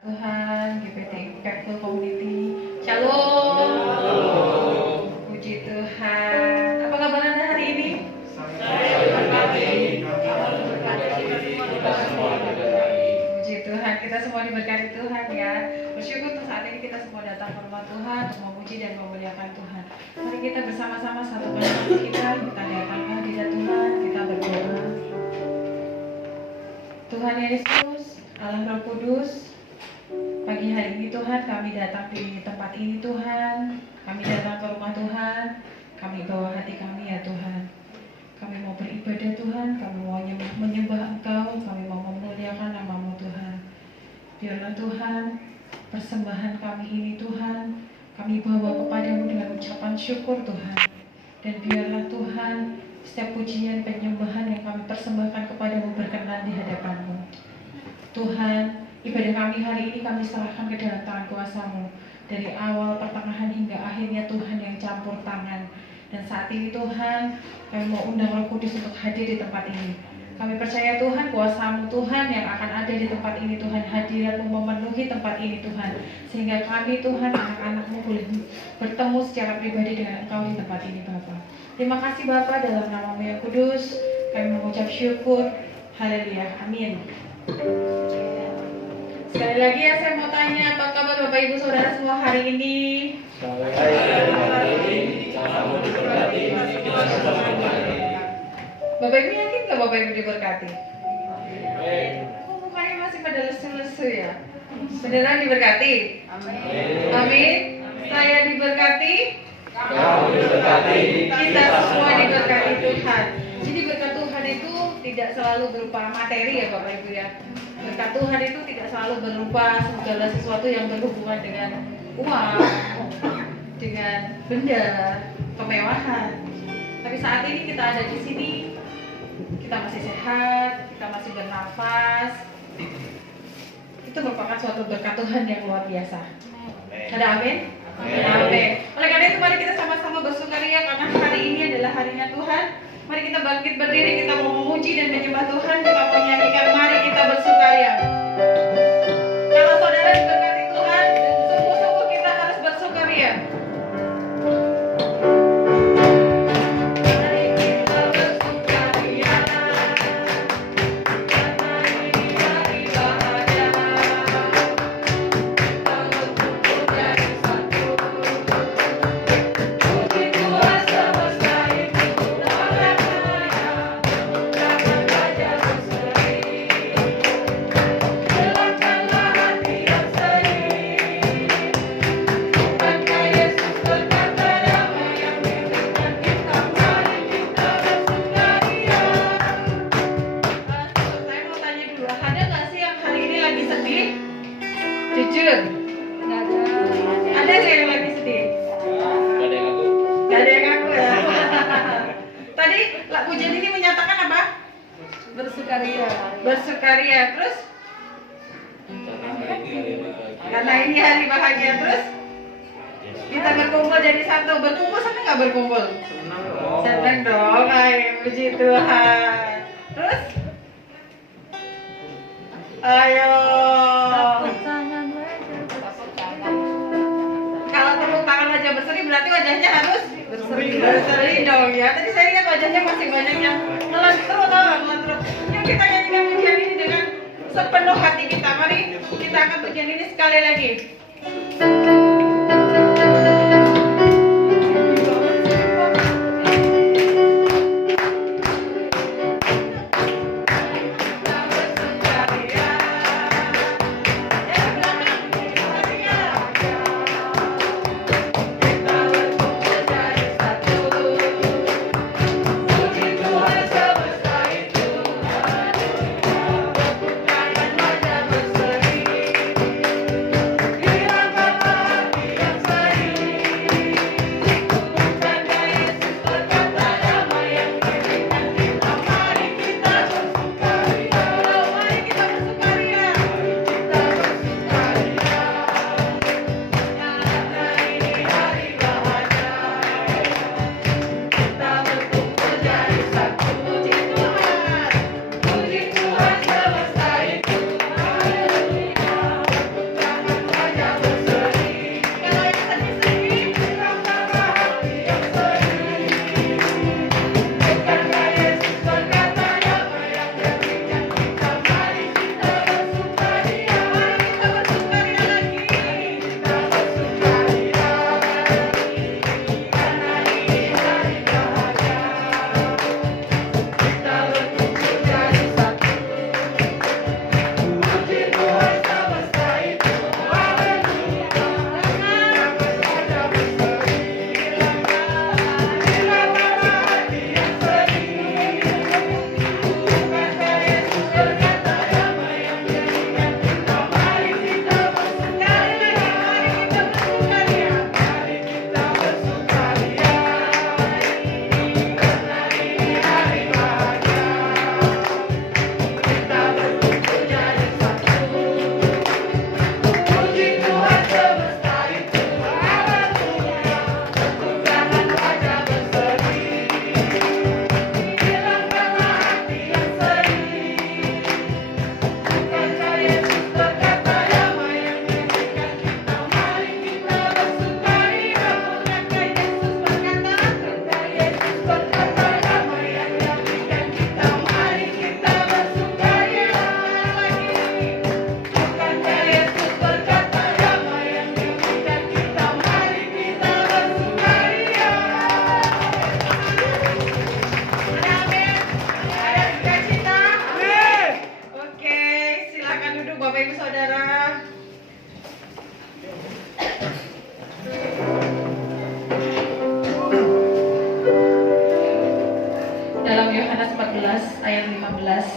Tuhan, GPT Impactful Community. Shalom. Puji Tuhan. Apa kabar Anda hari ini? Puji Tuhan, kita semua diberkati Tuhan ya. Bersyukur untuk saat ini kita semua datang ke rumah Tuhan untuk memuji dan memuliakan Tuhan. Mari kita bersama-sama satukan hati kita datang ke hadirat Tuhan, kita berdoa. Tuhan Yesus, Allah Roh Kudus, pagi hari ini Tuhan kami datang di tempat ini Tuhan. Kami datang ke rumah Tuhan. Kami bawa hati kami ya Tuhan. Kami mau beribadah Tuhan. Kami mau menyembah Engkau. Kami mau memuliakan nama-Mu Tuhan. Biarlah Tuhan persembahan kami ini Tuhan kami bawa kepadamu dengan ucapan syukur Tuhan. Dan biarlah Tuhan setiap pujian penyembahan yang kami persembahkan kepadamu berkenan di hadapan-Mu Tuhan. Ibadah kami hari ini kami serahkan ke dalam tangan kuasa-Mu. Dari awal, pertengahan hingga akhirnya Tuhan yang campur tangan. Dan saat ini Tuhan, kami mau undang Roh Kudus untuk hadir di tempat ini. Kami percaya Tuhan, kuasa-Mu Tuhan yang akan ada di tempat ini Tuhan. Hadirat-Mu memenuhi tempat ini Tuhan. Sehingga kami Tuhan, anak-anak-Mu boleh bertemu secara pribadi dengan Engkau di tempat ini Bapa. Terima kasih Bapa, dalam nama-Mu yang kudus, kami mengucap syukur. Haleluya, amin. Sekali lagi ya saya mau tanya, apa kabar Bapak Ibu Saudara semua hari ini? Bapak Ibu yakin nggak Bapak Ibu diberkati? Oh, mukanya masih pada lesu-lesu ya? Beneran diberkati? Amin. Saya diberkati? Kita semua diberkati Tuhan. Jadi berkat Tuhan itu tidak selalu berupa materi ya Bapak Ibu ya. Berkat Tuhan itu tidak selalu berupa segala sesuatu yang berhubungan dengan uang, dengan benda, kemewahan. Tapi saat ini kita ada di sini, kita masih sehat, kita masih bernafas. Itu merupakan suatu berkat Tuhan yang luar biasa. Ada amin? Amin. Oleh karena itu mari kita sama-sama bersukaria karena hari ini adalah harinya Tuhan. Mari kita bangkit berdiri, kita mau memuji dan menyembah Tuhan, kita mau nyanyikan, mari kita bersukaria. Kalau saudara diberkati Tuhan, sungguh-sungguh kita harus bersukaria. Mari kita bersukaria, karena ini hari bahagia. Kita berkumpul jadi satu. Puji Tuhan semesta itu. Jujur, ada nggak yang lagi sedih? Gak ada yang ngaku ya. Tadi pujian ini menyatakan apa? Bersukaria. Bersukaria. Terus? Karena ini hari bahagia. Terus? Kita berkumpul jadi satu. Berkumpul senang nggak berkumpul? Senang dong. Ay, puji Tuhan. Terus? Ayo. Kalau tepuk tangan wajah berseri berarti wajahnya harus berseri dong ya. Tadi saya lihat wajahnya masih banyak yang ngelantur atau ngelantur. Yuk kita nyanyikan pujian ini dengan sepenuh hati kita. Mari kita akan pujian ini sekali lagi. Biarkan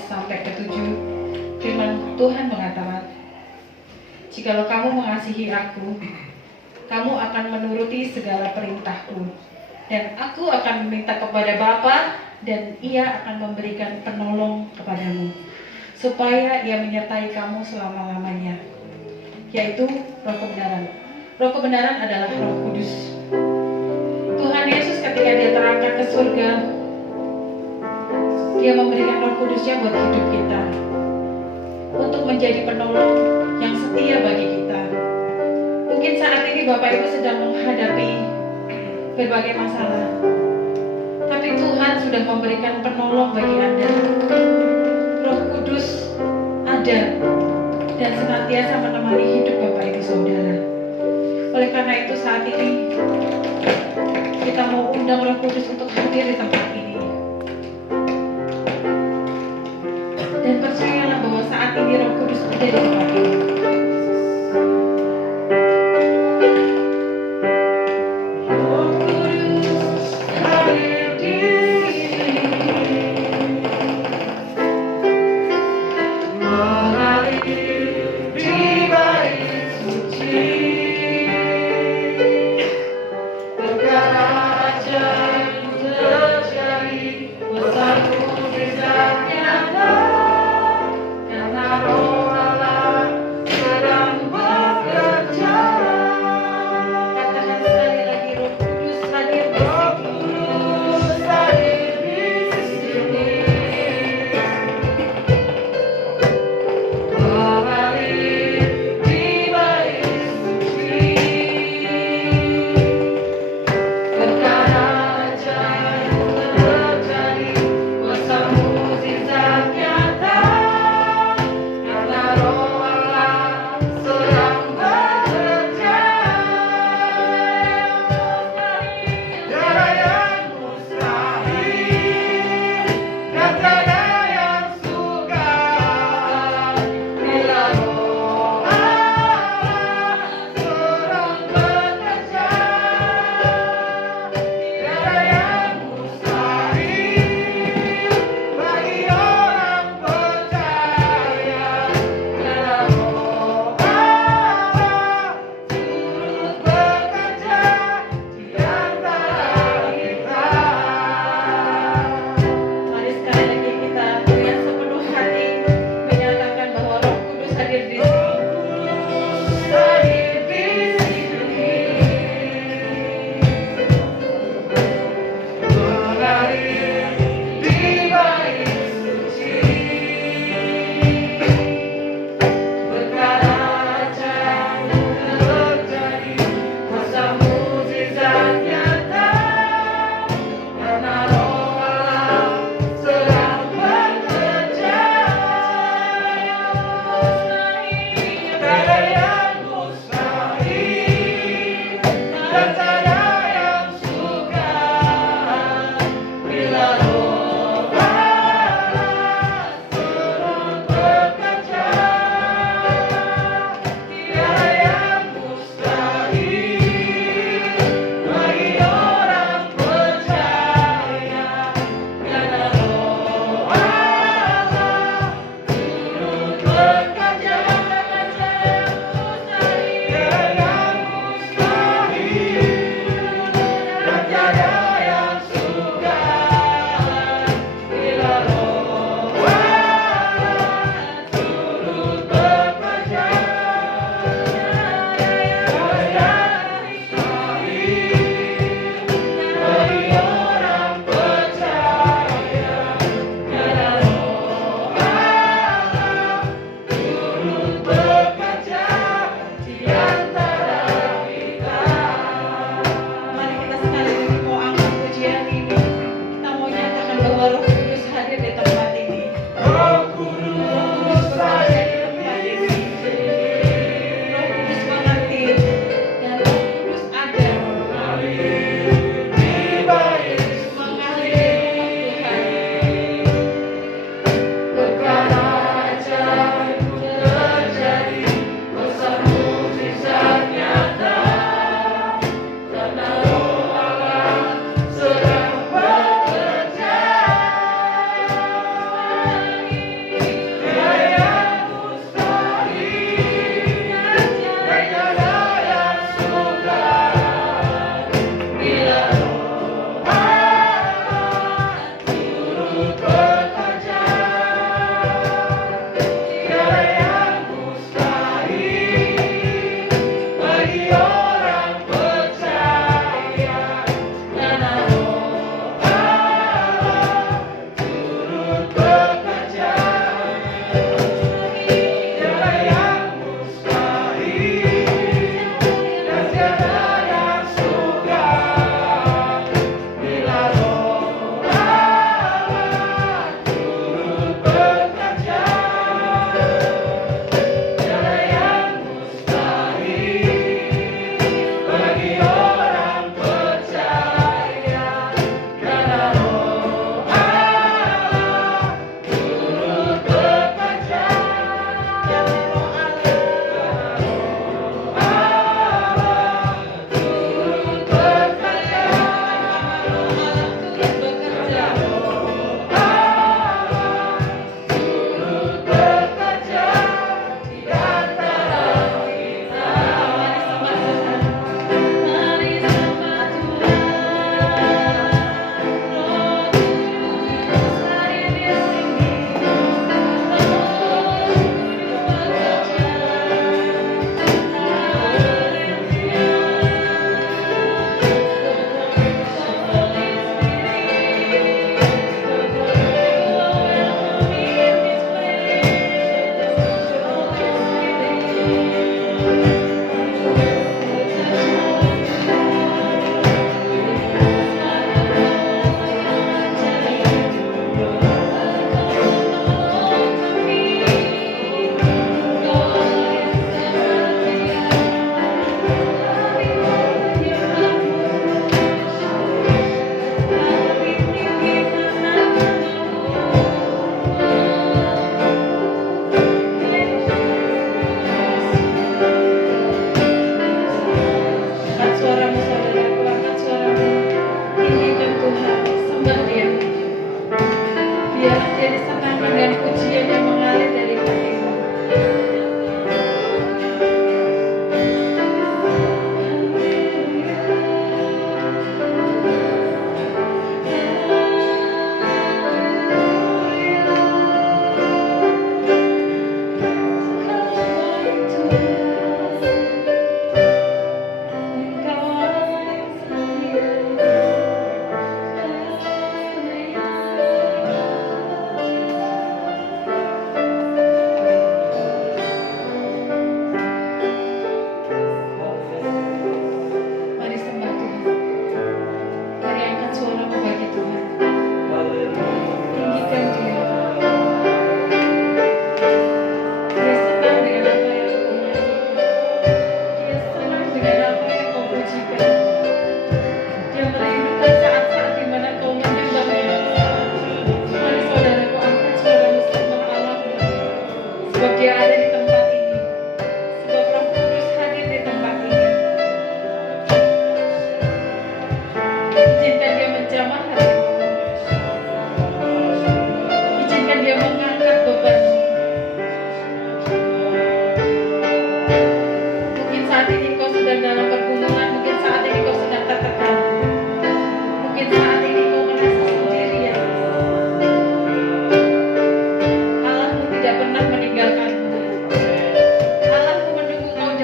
sampai ke 7, firman Tuhan mengatakan, "Jikalau kamu mengasihi aku, kamu akan menuruti segala perintahku, dan aku akan meminta kepada Bapa, dan Ia akan memberikan penolong kepadamu, supaya Ia menyertai kamu selama-lamanya, yaitu Roh kebenaran." Roh kebenaran adalah Roh Kudus. Tuhan Yesus ketika Dia terangkat ke surga, Dia memberikan Roh Kudusnya buat hidup kita, untuk menjadi penolong yang setia bagi kita. Mungkin saat ini Bapak Ibu sedang menghadapi berbagai masalah, tapi Tuhan sudah memberikan penolong bagi Anda. Roh Kudus ada dan senantiasa menemani hidup Bapak Ibu Saudara. Oleh karena itu saat ini kita mau undang Roh Kudus untuk hadir di tempat ini. Dan percayalah bahwa saat ini Roh Kudus ada di tempat ini. Roh Kudus hadir di sini, mengalir di bait suci, perkara ajaib terjadi, pesan mukjizat nyata, karena Roh Allah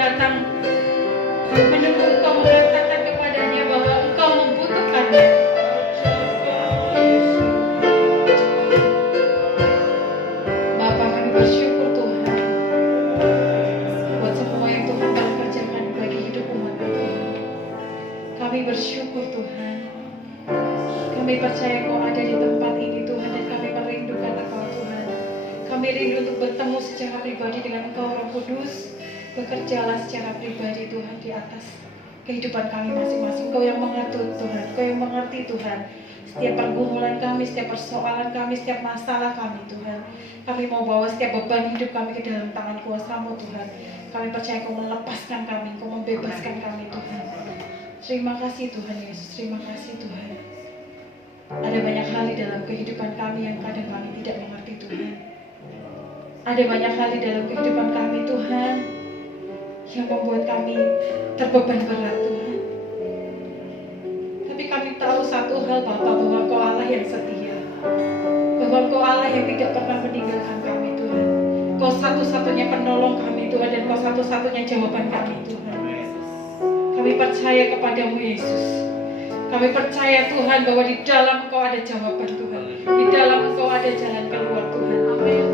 datang menunggu Engkau mengatakan kepadanya bahwa Engkau membutuhkannya. Bapa, kami bersyukur Tuhan buat semua yang Tuhan telah kerjakan bagi hidup umat-Mu. Kami bersyukur Tuhan. Kami percaya Engkau ada di tempat ini Tuhan, dan kami merindukan Engkau Tuhan. Kami rindu untuk bertemu secara pribadi dengan Engkau Roh Kudus. Bekerjalah secara pribadi Tuhan di atas kehidupan kami masing-masing. Engkau yang mengatur Tuhan, Engkau yang mengerti Tuhan setiap pergumulan kami, setiap persoalan kami, setiap masalah kami Tuhan. Kami mau bawa setiap beban hidup kami ke dalam tangan kuasa-Mu Tuhan. Kami percaya Engkau melepaskan kami, Engkau membebaskan kami Tuhan. Terima kasih Tuhan Yesus, terima kasih Tuhan. Ada banyak hal di dalam kehidupan kami yang kadang kami tidak mengerti Tuhan. Ada banyak hal di dalam kehidupan kami Tuhan yang membuat kami terbeban berat Tuhan. Tapi kami tahu satu hal Bapa, bahwa Engkau Allah yang setia, bahwa Engkau Allah yang tidak pernah meninggalkan kami Tuhan. Engkau satu-satunya penolong kami Tuhan, dan Engkau satu-satunya jawaban kami Tuhan. Kami percaya kepadamu Yesus. Kami percaya Tuhan bahwa di dalam Engkau ada jawaban Tuhan, di dalam Engkau ada jalan keluar Tuhan. Amin.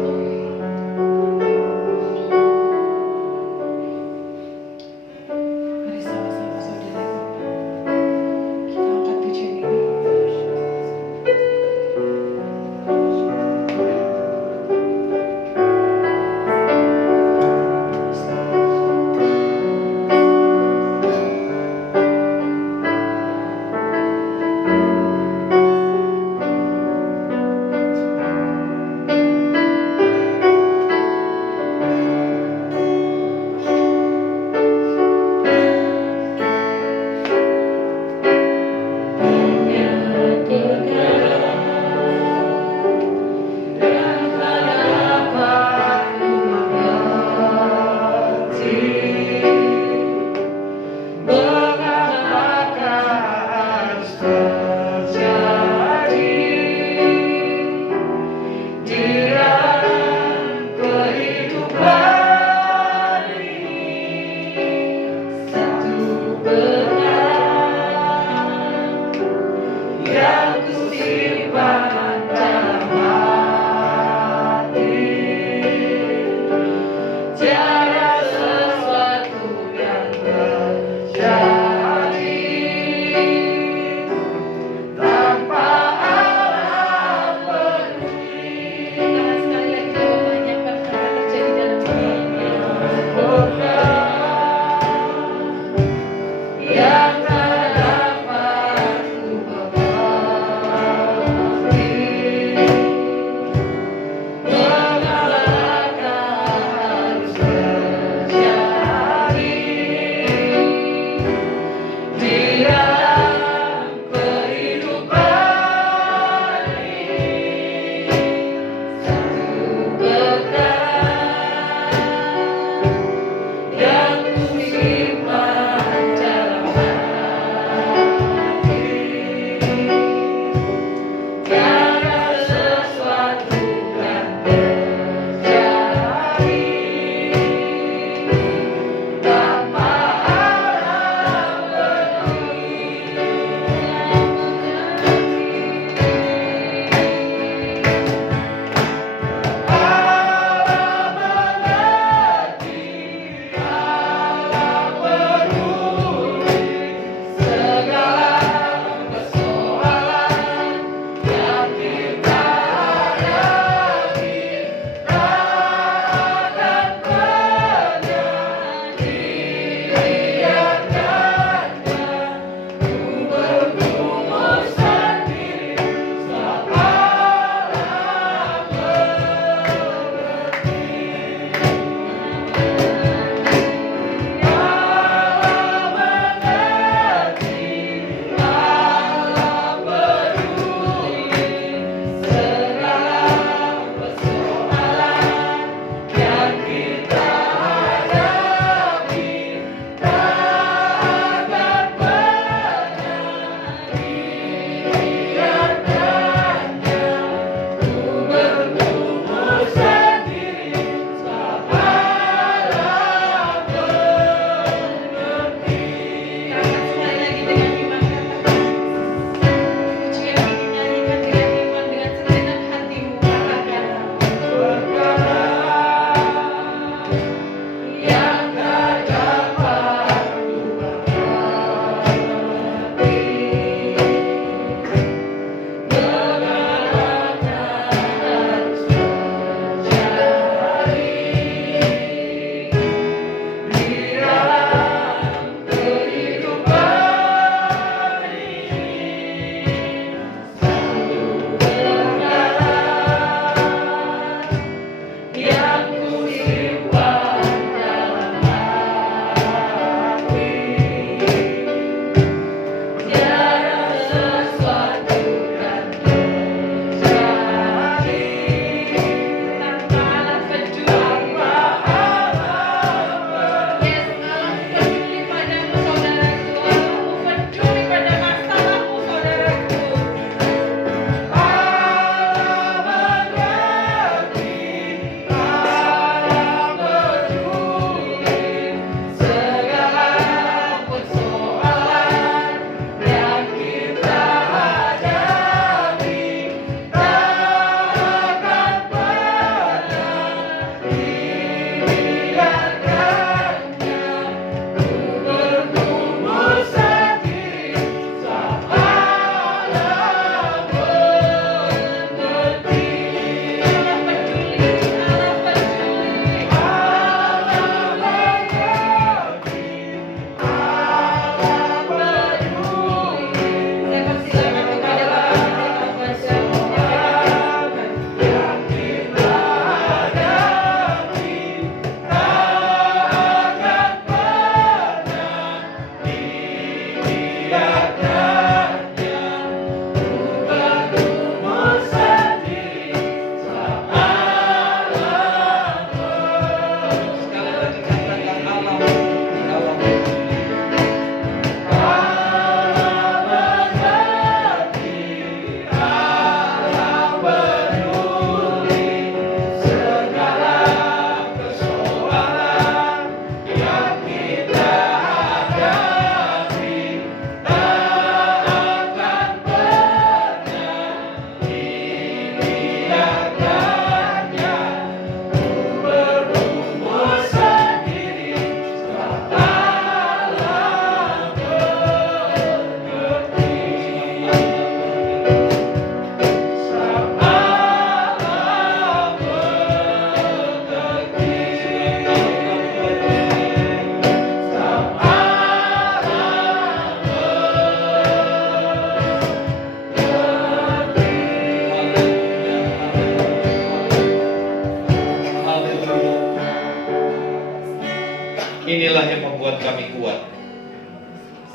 inilah yang membuat kami kuat.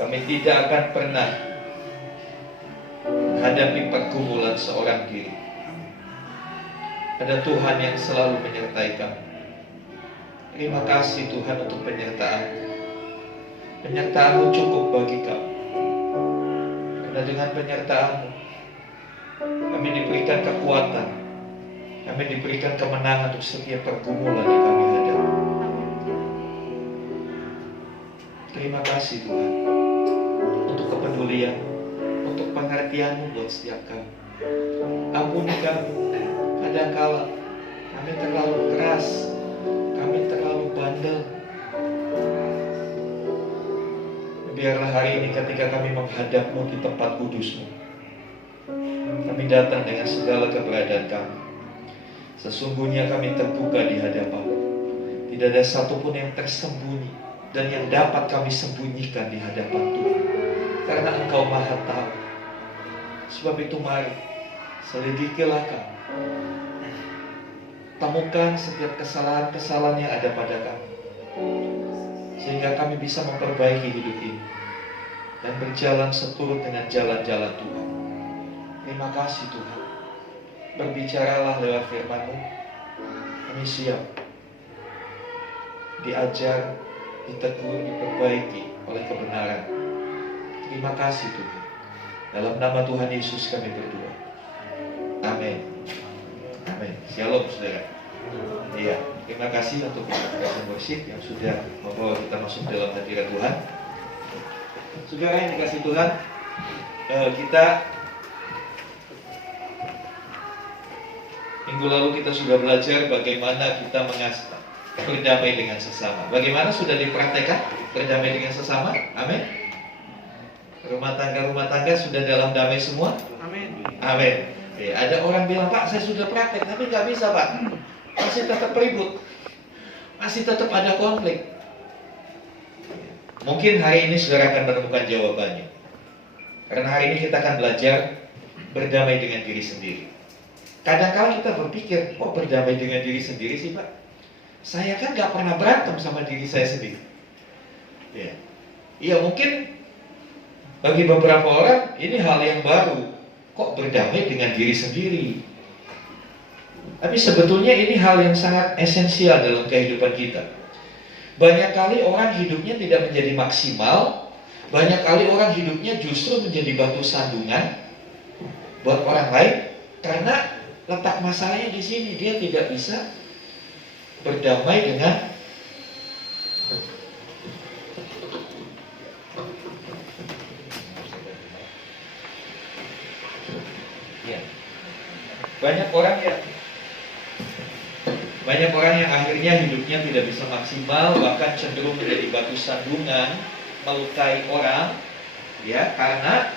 Kami tidak akan pernah menghadapi pergumulan seorang diri. Ada Tuhan yang selalu menyertai kami. Terima kasih Tuhan untuk penyertaan. Penyertaan-Mu cukup bagi kami. Karena dengan penyertaan-Mu kami diberikan kekuatan, kami diberikan kemenangan untuk setiap pergumulan yang kami hadapi. Terima kasih Tuhan untuk kepedulian, untuk pengertian-Mu buat setiap kami. Ampuni kami, kadangkala kami terlalu keras, kami terlalu bandel. Biarlah hari ini ketika kami menghadap-Mu di tempat kudus-Mu, kami datang dengan segala keberadaan kami. Sesungguhnya kami terbuka di hadapan-Mu. Tidak ada satupun yang tersembunyi dan yang dapat kami sembunyikan di hadapan Tuhan. Karena Engkau Maha Tahu. Sebab itu mari, selidikilah kami. Temukan setiap kesalahan-kesalahan yang ada pada kami, sehingga kami bisa memperbaiki hidup ini dan berjalan seturut dengan jalan-jalan Tuhan. Terima kasih Tuhan. Berbicaralah lewat firman-Mu. Kami siap diajar, ditegur, diperbaiki oleh kebenaran. Terima kasih Tuhan. Dalam nama Tuhan Yesus kami berdoa. Amin. Amin. Shalom saudara. Iya, terima kasih untuk rekan worship yang sudah membawa kita masuk dalam hadirat Tuhan. Saudara yang dikasih Tuhan, kita minggu lalu kita sudah belajar bagaimana kita berdamai dengan sesama. Bagaimana sudah dipraktekkan berdamai dengan sesama? Amin. Rumah tangga sudah dalam damai semua? Amin. Amin. Oke, ada orang bilang, Pak, saya sudah praktek, tapi nggak bisa Pak. Masih tetap ribut, masih tetap ada konflik. Mungkin hari ini saudara akan menemukan jawabannya. Karena hari ini kita akan belajar berdamai dengan diri sendiri. Kadang-kadang kita berpikir, kok berdamai dengan diri sendiri sih Pak? Saya kan nggak pernah berantem sama diri saya sendiri. Iya mungkin bagi beberapa orang ini hal yang baru. Kok berdamai dengan diri sendiri? Tapi sebetulnya ini hal yang sangat esensial dalam kehidupan kita. Banyak kali orang hidupnya tidak menjadi maksimal. Banyak kali orang hidupnya justru menjadi batu sandungan buat orang lain. Karena letak masalahnya di sini, dia tidak bisa berdamai dengan banyak orang yang akhirnya hidupnya tidak bisa maksimal, bahkan cenderung menjadi batu sandungan, melukai orang, ya, karena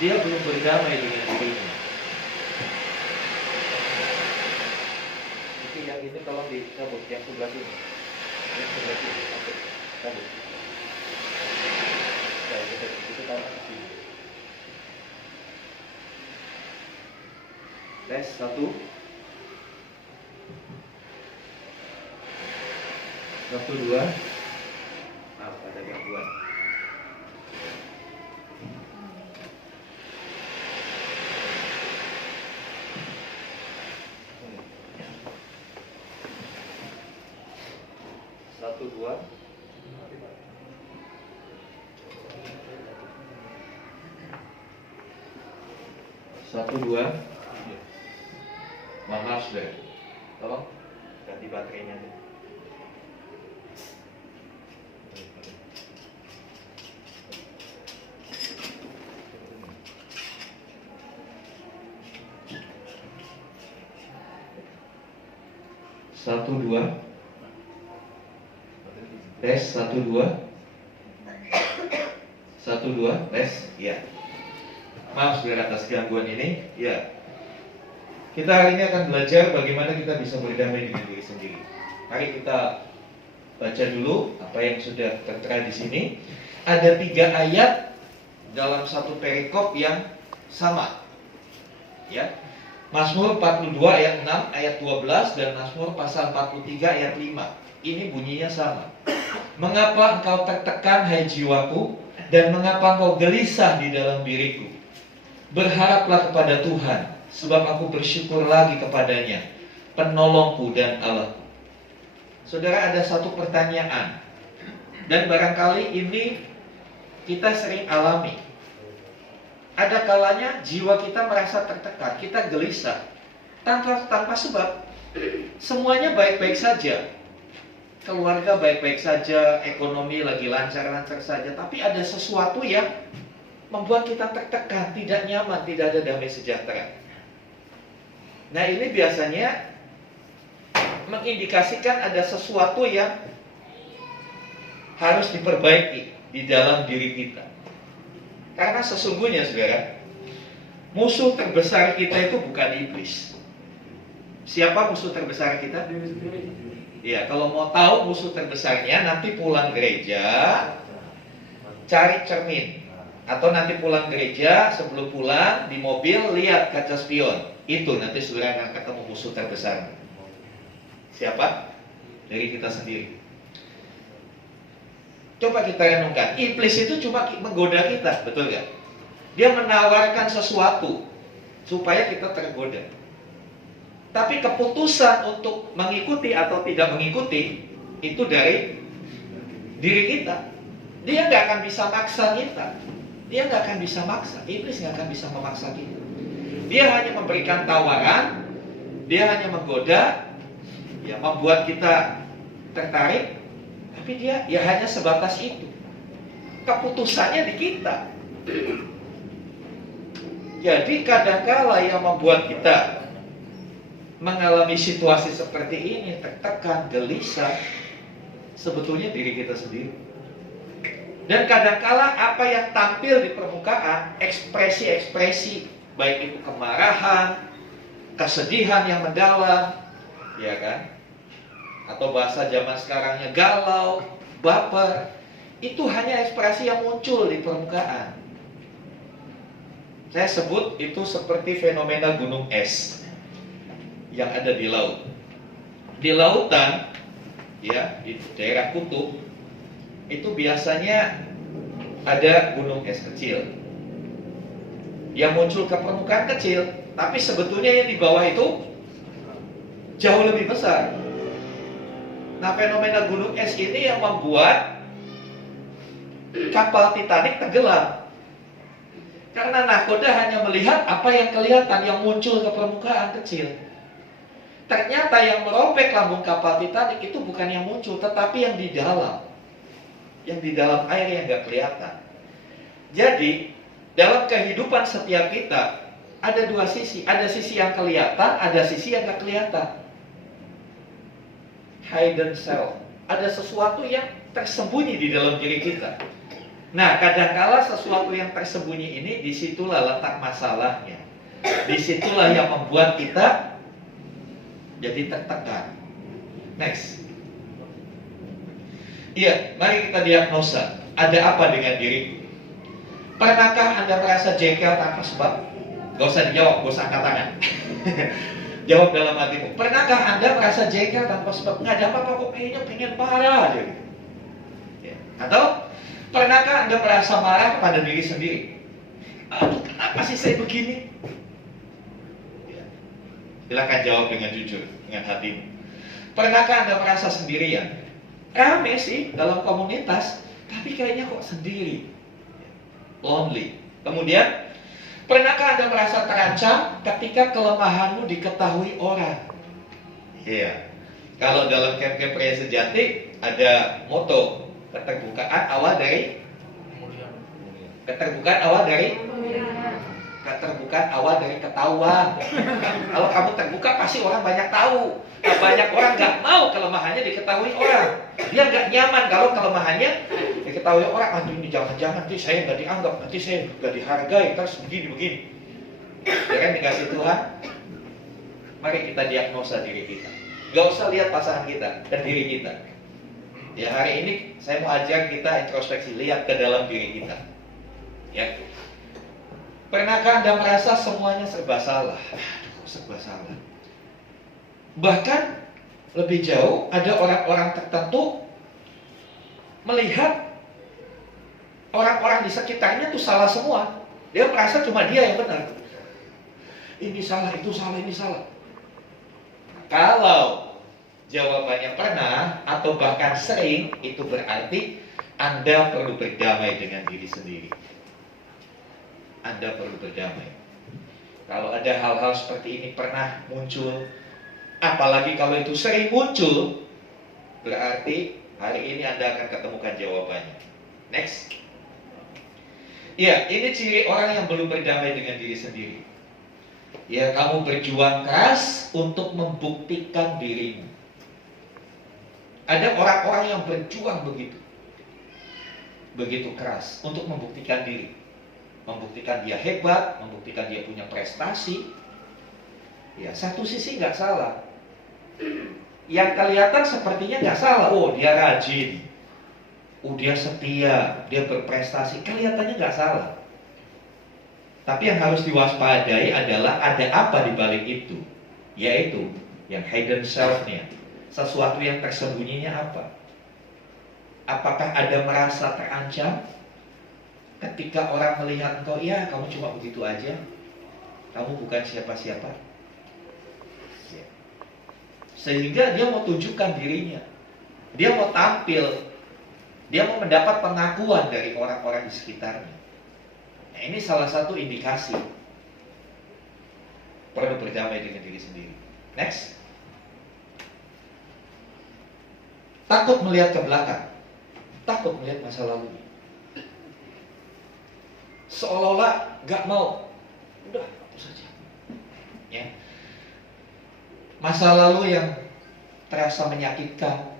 dia belum berdamai dengan dirinya. Yang ini tolong dicabut, yang sebelah sini. Yang sebelah sini, cabut. Ya, itu taruh ke sini. Tes 1 2. Maaf, ada gangguan. Satu, dua. Maaf sudah. Tolong ganti baterainya. Satu, dua. Tes 1 2. 1 2 tes. Ya. Maaf saudara atas gangguan ini. Ya. Kita hari ini akan belajar bagaimana kita bisa berdamai dengan diri sendiri. Mari kita baca dulu apa yang sudah tertera di sini. Ada 3 ayat dalam satu perikop yang sama. Ya. Mazmur 42 ayat 6, ayat 12, dan Mazmur pasal 43 ayat 5. Ini bunyinya sama. Mengapa engkau tertekan, hai jiwaku, dan mengapa engkau gelisah di dalam diriku? Berharaplah kepada Tuhan, sebab aku bersyukur lagi kepadanya, penolongku dan Allahku. Saudara, ada satu pertanyaan, dan barangkali ini kita sering alami. Ada kalanya jiwa kita merasa tertekan, kita gelisah tanpa sebab. Semuanya baik-baik saja, keluarga baik-baik saja, ekonomi lagi lancar-lancar saja, tapi ada sesuatu yang membuat kita tertekan, tidak nyaman, tidak ada damai sejahtera. Nah, ini biasanya mengindikasikan ada sesuatu yang harus diperbaiki di dalam diri kita. Karena sesungguhnya, saudara, musuh terbesar kita itu bukan iblis. Siapa musuh terbesar kita? Ya, kalau mau tahu musuh terbesarnya, nanti pulang gereja cari cermin, atau nanti pulang gereja, sebelum pulang di mobil lihat kaca spion. Itu nanti saudara akan ketemu musuh terbesar. Siapa? Dari kita sendiri. Coba kita renungkan, iblis itu cuma menggoda kita, betul gak? Dia menawarkan sesuatu supaya kita tergoda. Tapi keputusan untuk mengikuti atau tidak mengikuti itu dari diri kita. Dia gak akan bisa maksa kita. Dia gak akan bisa maksa. Iblis gak akan bisa memaksa kita. Dia hanya memberikan tawaran, dia hanya menggoda, ya, membuat kita tertarik. Tapi dia ya hanya sebatas itu. Keputusannya di kita. Jadi kadangkala yang membuat kita mengalami situasi seperti ini, tertekan, gelisah, sebetulnya diri kita sendiri. Dan kadangkala apa yang tampil di permukaan, ekspresi-ekspresi, baik itu kemarahan, kesedihan yang mendalam, ya kan? Atau bahasa zaman sekarangnya galau, baper, itu hanya ekspresi yang muncul di permukaan. Saya sebut itu seperti fenomena gunung es yang ada di laut. Di lautan, ya, di daerah kutub, itu biasanya ada gunung es kecil yang muncul ke permukaan kecil, tapi sebetulnya yang di bawah itu jauh lebih besar. Nah, fenomena gunung es ini yang membuat kapal Titanic tenggelam. Karena nahkoda hanya melihat apa yang kelihatan, yang muncul ke permukaan kecil. Ternyata yang merobek lambung kapal Titanic itu bukan yang muncul, tetapi yang di dalam. Yang di dalam air yang gak kelihatan. Jadi, dalam kehidupan setiap kita, ada dua sisi. Ada sisi yang kelihatan, ada sisi yang gak kelihatan. Hidden self. Ada sesuatu yang tersembunyi di dalam diri kita. Nah, kadangkala sesuatu yang tersembunyi ini, disitulah letak masalahnya. Disitulah yang membuat kita jadi tertekan. Next. Iya, mari kita diagnosa. Ada apa dengan diri? Pernahkah Anda merasa jengkel tanpa sebab? Gak usah dijawab, gak usah angkat tangan. Jawab dalam hatimu. Pernahkah Anda merasa jengkel tanpa sebab? Nggak ada apa-apa, kok kayaknya pengen marah aja. Ya. Atau pernahkah Anda merasa marah kepada diri sendiri? Aduh, kenapa sih saya begini? Ya. Silakan jawab dengan jujur, dengan hatimu. Pernahkah Anda merasa sendirian? Rame sih dalam komunitas, tapi kayaknya kok sendiri. Lonely. Kemudian, pernahkah Anda merasa terancam ketika kelemahanmu diketahui orang? Iya. Kalau dalam camp-camp pria sejati ada moto, keterbukaan awal dari ketahuan. Kalau kamu terbuka pasti orang banyak tahu. Nah, banyak orang nggak mau kelemahannya diketahui orang. Dia nggak nyaman kalau kelemahannya diketahui orang. Aduh, ini jangan-jangan nanti saya nggak dianggap, nanti saya nggak dihargai, terus begini. Ya kan, dikasih Tuhan. Mari kita diagnosa diri kita. Gak usah lihat pasangan kita dan diri kita. Ya, hari ini saya mau ajak kita introspeksi, lihat ke dalam diri kita. Ya. Pernahkah Anda merasa semuanya serba salah? serba salah. Bahkan lebih jauh, ada orang-orang tertentu melihat orang-orang di sekitarnya tuh salah semua. Dia merasa cuma dia yang benar. Ini salah, itu salah, ini salah. Kalau jawabannya pernah atau bahkan sering, itu berarti Anda perlu berdamai dengan diri sendiri. Anda perlu berdamai. Kalau ada hal-hal seperti ini pernah muncul, apalagi kalau itu sering muncul, berarti hari ini Anda akan ketemukan jawabannya. Next. Ya, ini ciri orang yang belum berdamai dengan diri sendiri. Ya, kamu berjuang keras untuk membuktikan dirimu. Ada orang-orang yang berjuang begitu keras untuk membuktikan diri. Membuktikan dia hebat, membuktikan dia punya prestasi. Ya, satu sisi nggak salah. Yang kelihatan sepertinya nggak salah. Oh, dia rajin. Oh, dia setia, dia berprestasi. Kelihatannya nggak salah. Tapi yang harus diwaspadai adalah ada apa di balik itu. Yaitu yang hidden self-nya. Sesuatu yang tersembunyinya apa? Apakah ada merasa terancam ketika orang melihat engkau, ya kamu cuma begitu aja, kamu bukan siapa-siapa, sehingga dia mau tunjukkan dirinya, dia mau tampil, dia mau mendapat pengakuan dari orang-orang di sekitarnya. Nah, ini salah satu indikasi perlu berdamai dengan diri sendiri. Next. Takut melihat ke belakang, takut melihat masa lalu. Seolah-olah gak mau, udah hapus saja. Ya. Masa lalu yang terasa menyakitkan,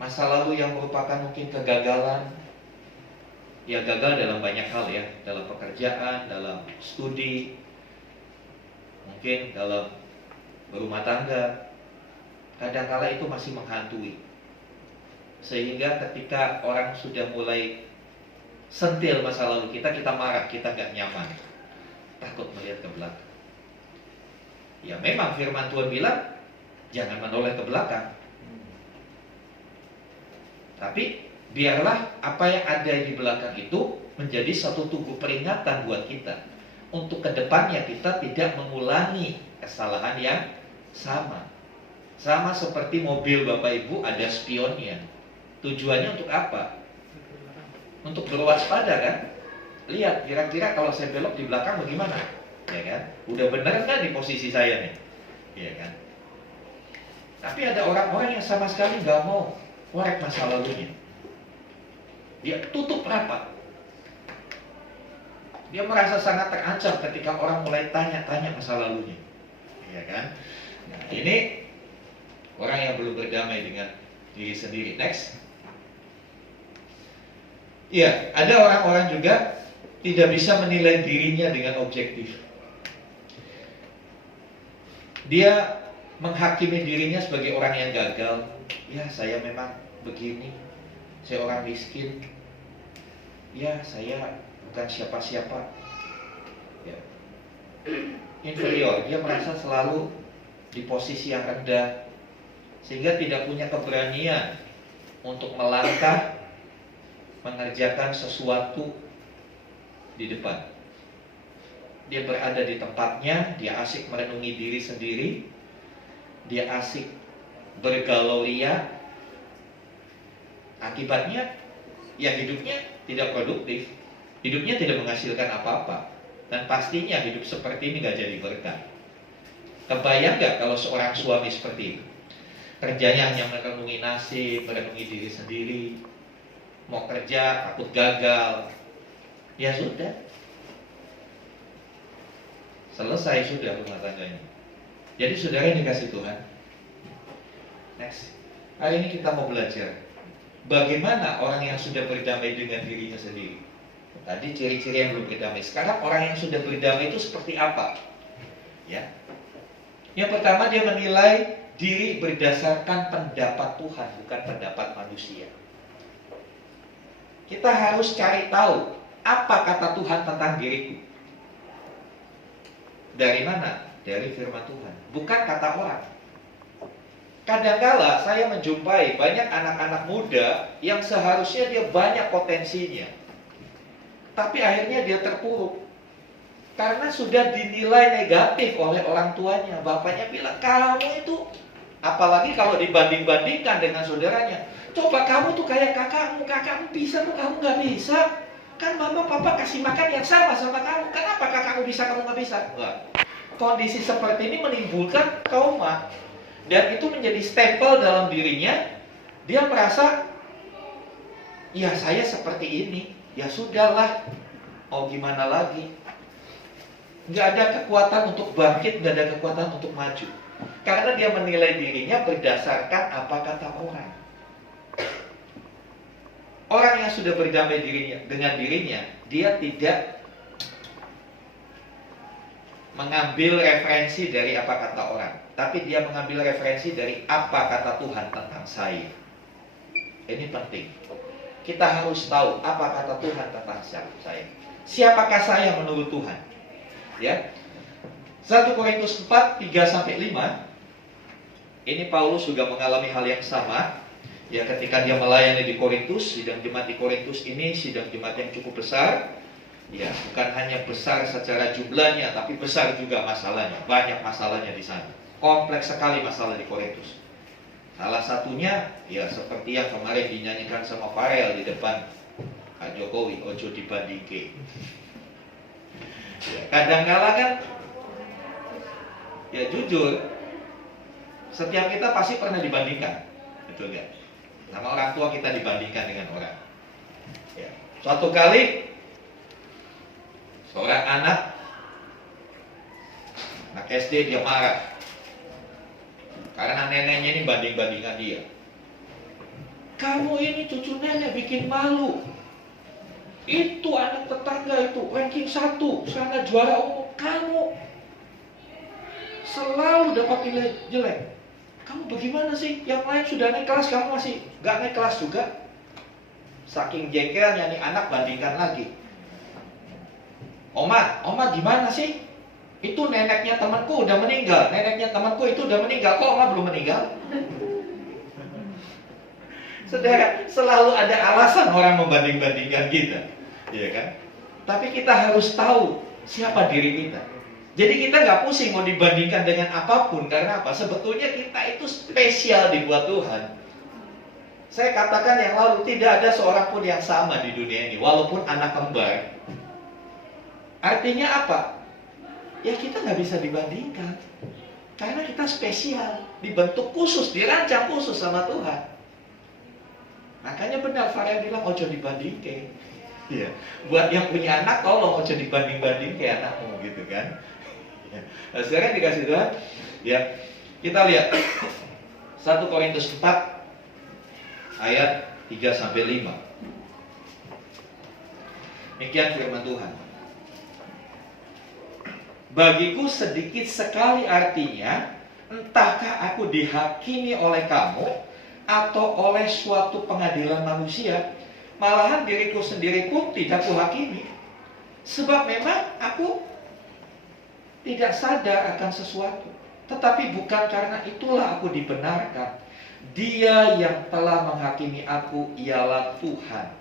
masa lalu yang merupakan mungkin kegagalan. Ya, gagal dalam banyak hal ya, dalam pekerjaan, dalam studi, mungkin dalam berumah tangga. Kadang-kala itu masih menghantui. Sehingga ketika orang sudah mulai sentil masa lalu kita marah, kita gak nyaman, takut melihat ke belakang. Ya memang firman Tuhan bilang jangan menoleh ke belakang. Tapi biarlah apa yang ada di belakang itu menjadi satu tugu peringatan buat kita, untuk kedepannya kita tidak mengulangi kesalahan yang sama. Sama seperti mobil Bapak Ibu ada spionnya. Tujuannya untuk apa? Untuk berwaspada kan? Lihat kira-kira kalau saya belok di belakang bagaimana? Ya kan? Udah benar kan di posisi saya nih? Ya kan? Tapi ada orang-orang yang sama sekali gak mau korek masa lalunya. Dia tutup rapat. Dia merasa sangat terancam ketika orang mulai tanya-tanya masa lalunya. Ya kan? Nah, ini orang yang belum berdamai dengan diri sendiri. Next. Ya, ada orang-orang juga tidak bisa menilai dirinya dengan objektif. Dia menghakimi dirinya sebagai orang yang gagal. Ya, saya memang begini. Saya orang miskin. Ya, saya bukan siapa-siapa. Ya. Inferior. Dia merasa selalu di posisi yang rendah, sehingga tidak punya keberanian untuk melangkah mengerjakan sesuatu di depan. Dia berada di tempatnya, dia asik merenungi diri sendiri, dia asik bergalau ria. Akibatnya, ya hidupnya tidak produktif, hidupnya tidak menghasilkan apa-apa, dan pastinya hidup seperti ini gak jadi berkah. Kebayang gak kalau seorang suami seperti itu? Kerjanya hanya merenungi nasib, merenungi diri sendiri, mau kerja takut gagal. Ya sudah, selesai sudah rumah tangganya. Jadi saudara yang dikasih Tuhan, next. Hari ini kita mau belajar bagaimana orang yang sudah berdamai dengan dirinya sendiri. Tadi ciri-ciri yang belum berdamai. Sekarang orang yang sudah berdamai itu seperti apa? Ya. Yang pertama, dia menilai diri berdasarkan pendapat Tuhan, bukan pendapat manusia. Kita harus cari tahu apa kata Tuhan tentang diriku. Dari mana? dari firman Tuhan, bukan kata orang. Kadangkala saya menjumpai banyak anak-anak muda yang seharusnya dia banyak potensinya, tapi akhirnya dia terpuruk karena sudah dinilai negatif oleh orang tuanya. Bapaknya bilang, kamu itu, apalagi kalau dibanding-bandingkan dengan saudaranya, coba kamu tuh kayak kakakmu bisa tuh kamu nggak bisa. Kan mama papa kasih makan yang sama sama kamu, kenapa kakakmu bisa kamu nggak bisa? Wah, kondisi seperti ini menimbulkan trauma. Dan itu menjadi stempel dalam dirinya. Dia merasa, ya saya seperti ini, ya sudahlah, mau gimana lagi. Gak ada kekuatan untuk bangkit, gak ada kekuatan untuk maju. Karena dia menilai dirinya berdasarkan apa kata orang. Orang yang sudah berdamai dengan dirinya, dia tidak mengambil referensi dari apa kata orang, tapi dia mengambil referensi dari apa kata Tuhan tentang saya. Ini penting. Kita harus tahu apa kata Tuhan tentang saya. Siapakah saya menurut Tuhan? Ya. 1 Korintus 4, 3-5. Ini Paulus juga mengalami hal yang sama. Ya, ketika dia melayani di Korintus, sidang jemaat di Korintus ini sidang jemaat yang cukup besar. Ya, bukan hanya besar secara jumlahnya, tapi besar juga masalahnya. Banyak masalahnya di sana. Kompleks sekali masalah di Korintus. Salah satunya, ya seperti yang kemarin dinyanyikan sama Farel di depan Pak Jokowi, ojo dibandingke. Ya, kadang-kala kan, ya jujur, setiap kita pasti pernah dibandingkan, betul nggak? Sama orang tua kita dibandingkan dengan orang. Ya. Suatu kali seorang anak SD dia marah karena neneknya ini banding-bandingkan dia. Kamu ini cucu nenek bikin malu. Itu anak tetangga itu ranking 1, sekarang juara umum. Kamu selalu dapat nilai jelek. Kamu bagaimana sih? Yang lain sudah naik kelas, kamu masih gak naik kelas juga. Saking jengkelnya nih anak bandingkan lagi. Oma gimana sih? Itu neneknya temanku udah meninggal, neneknya temanku itu udah meninggal, kok Oma belum meninggal? Saudara, selalu ada alasan orang membanding-bandingkan kita, ya kan? Tapi kita harus tahu siapa diri kita. Jadi kita nggak pusing mau dibandingkan dengan apapun, karena apa? Sebetulnya kita itu spesial dibuat Tuhan. Saya katakan yang lalu, tidak ada seorang pun yang sama di dunia ini, walaupun anak kembar. Artinya apa? Ya kita nggak bisa dibandingkan, karena kita spesial, dibentuk khusus, dirancang khusus sama Tuhan. Makanya benar Farel bilang ojo dibandingke. Ya, buat yang punya anak tolong ojo dibanding-bandingke anakmu gitu kan. Ya. Nah, sekarang dikasih Tuhan, ya kita lihat 1 Korintus 4 ayat 3-5. Demikian firman Tuhan. Bagiku sedikit sekali artinya, entahkah aku dihakimi oleh kamu atau oleh suatu pengadilan manusia, malahan diriku sendiri pun tidak kuhakimi. Sebab memang aku tidak sadar akan sesuatu, tetapi bukan karena itulah aku dibenarkan. Dia yang telah menghakimi aku ialah Tuhan.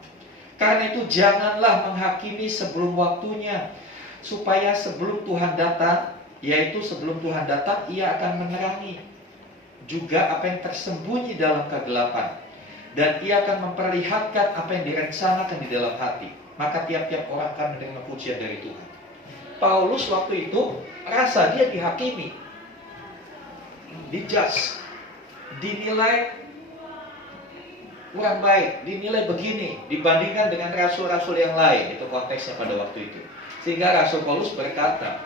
Karena itu janganlah menghakimi sebelum waktunya, supaya sebelum Tuhan datang, yaitu sebelum Tuhan datang, ia akan menerangi juga apa yang tersembunyi dalam kegelapan, dan ia akan memperlihatkan apa yang direncanakan di dalam hati. Maka tiap-tiap orang akan menerima pujian dari Tuhan. Paulus waktu itu rasa dia dihakimi, dijudge, dinilai kurang baik, dinilai begini dibandingkan dengan rasul-rasul yang lain. Itu konteksnya pada waktu itu. Sehingga Rasul Paulus berkata,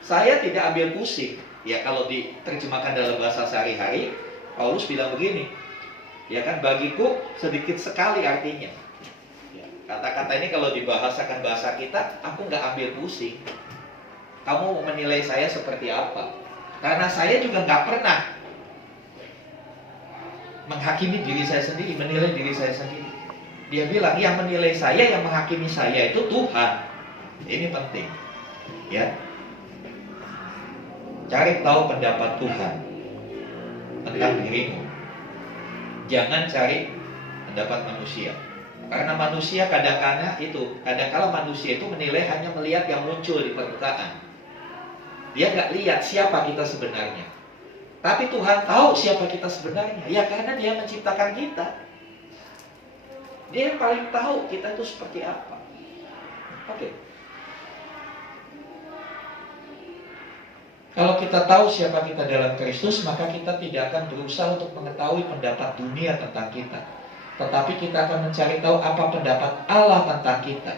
saya tidak ambil pusing. Ya kalau diterjemahkan dalam bahasa sehari-hari, Paulus bilang begini, ya kan, bagiku sedikit sekali artinya. Ya, kata-kata ini kalau dibahasakan bahasa kita, aku nggak ambil pusing. Kamu mau menilai saya seperti apa? Karena saya juga nggak pernah menghakimi diri saya sendiri, menilai diri saya sendiri. Dia bilang, yang menilai saya, yang menghakimi saya itu Tuhan. Ini penting, ya. Cari tahu pendapat Tuhan tentang dirimu. Jangan cari pendapat manusia. Karena manusia kadang-kala manusia itu menilai hanya melihat yang muncul di permukaan. Dia nggak lihat siapa kita sebenarnya. Tapi Tuhan tahu siapa kita sebenarnya. Ya karena Dia menciptakan kita. Dia yang paling tahu kita itu seperti apa. Oke. Kalau kita tahu siapa kita dalam Kristus, maka kita tidak akan berusaha untuk mengetahui pendapat dunia tentang kita. Tetapi kita akan mencari tahu apa pendapat Allah tentang kita.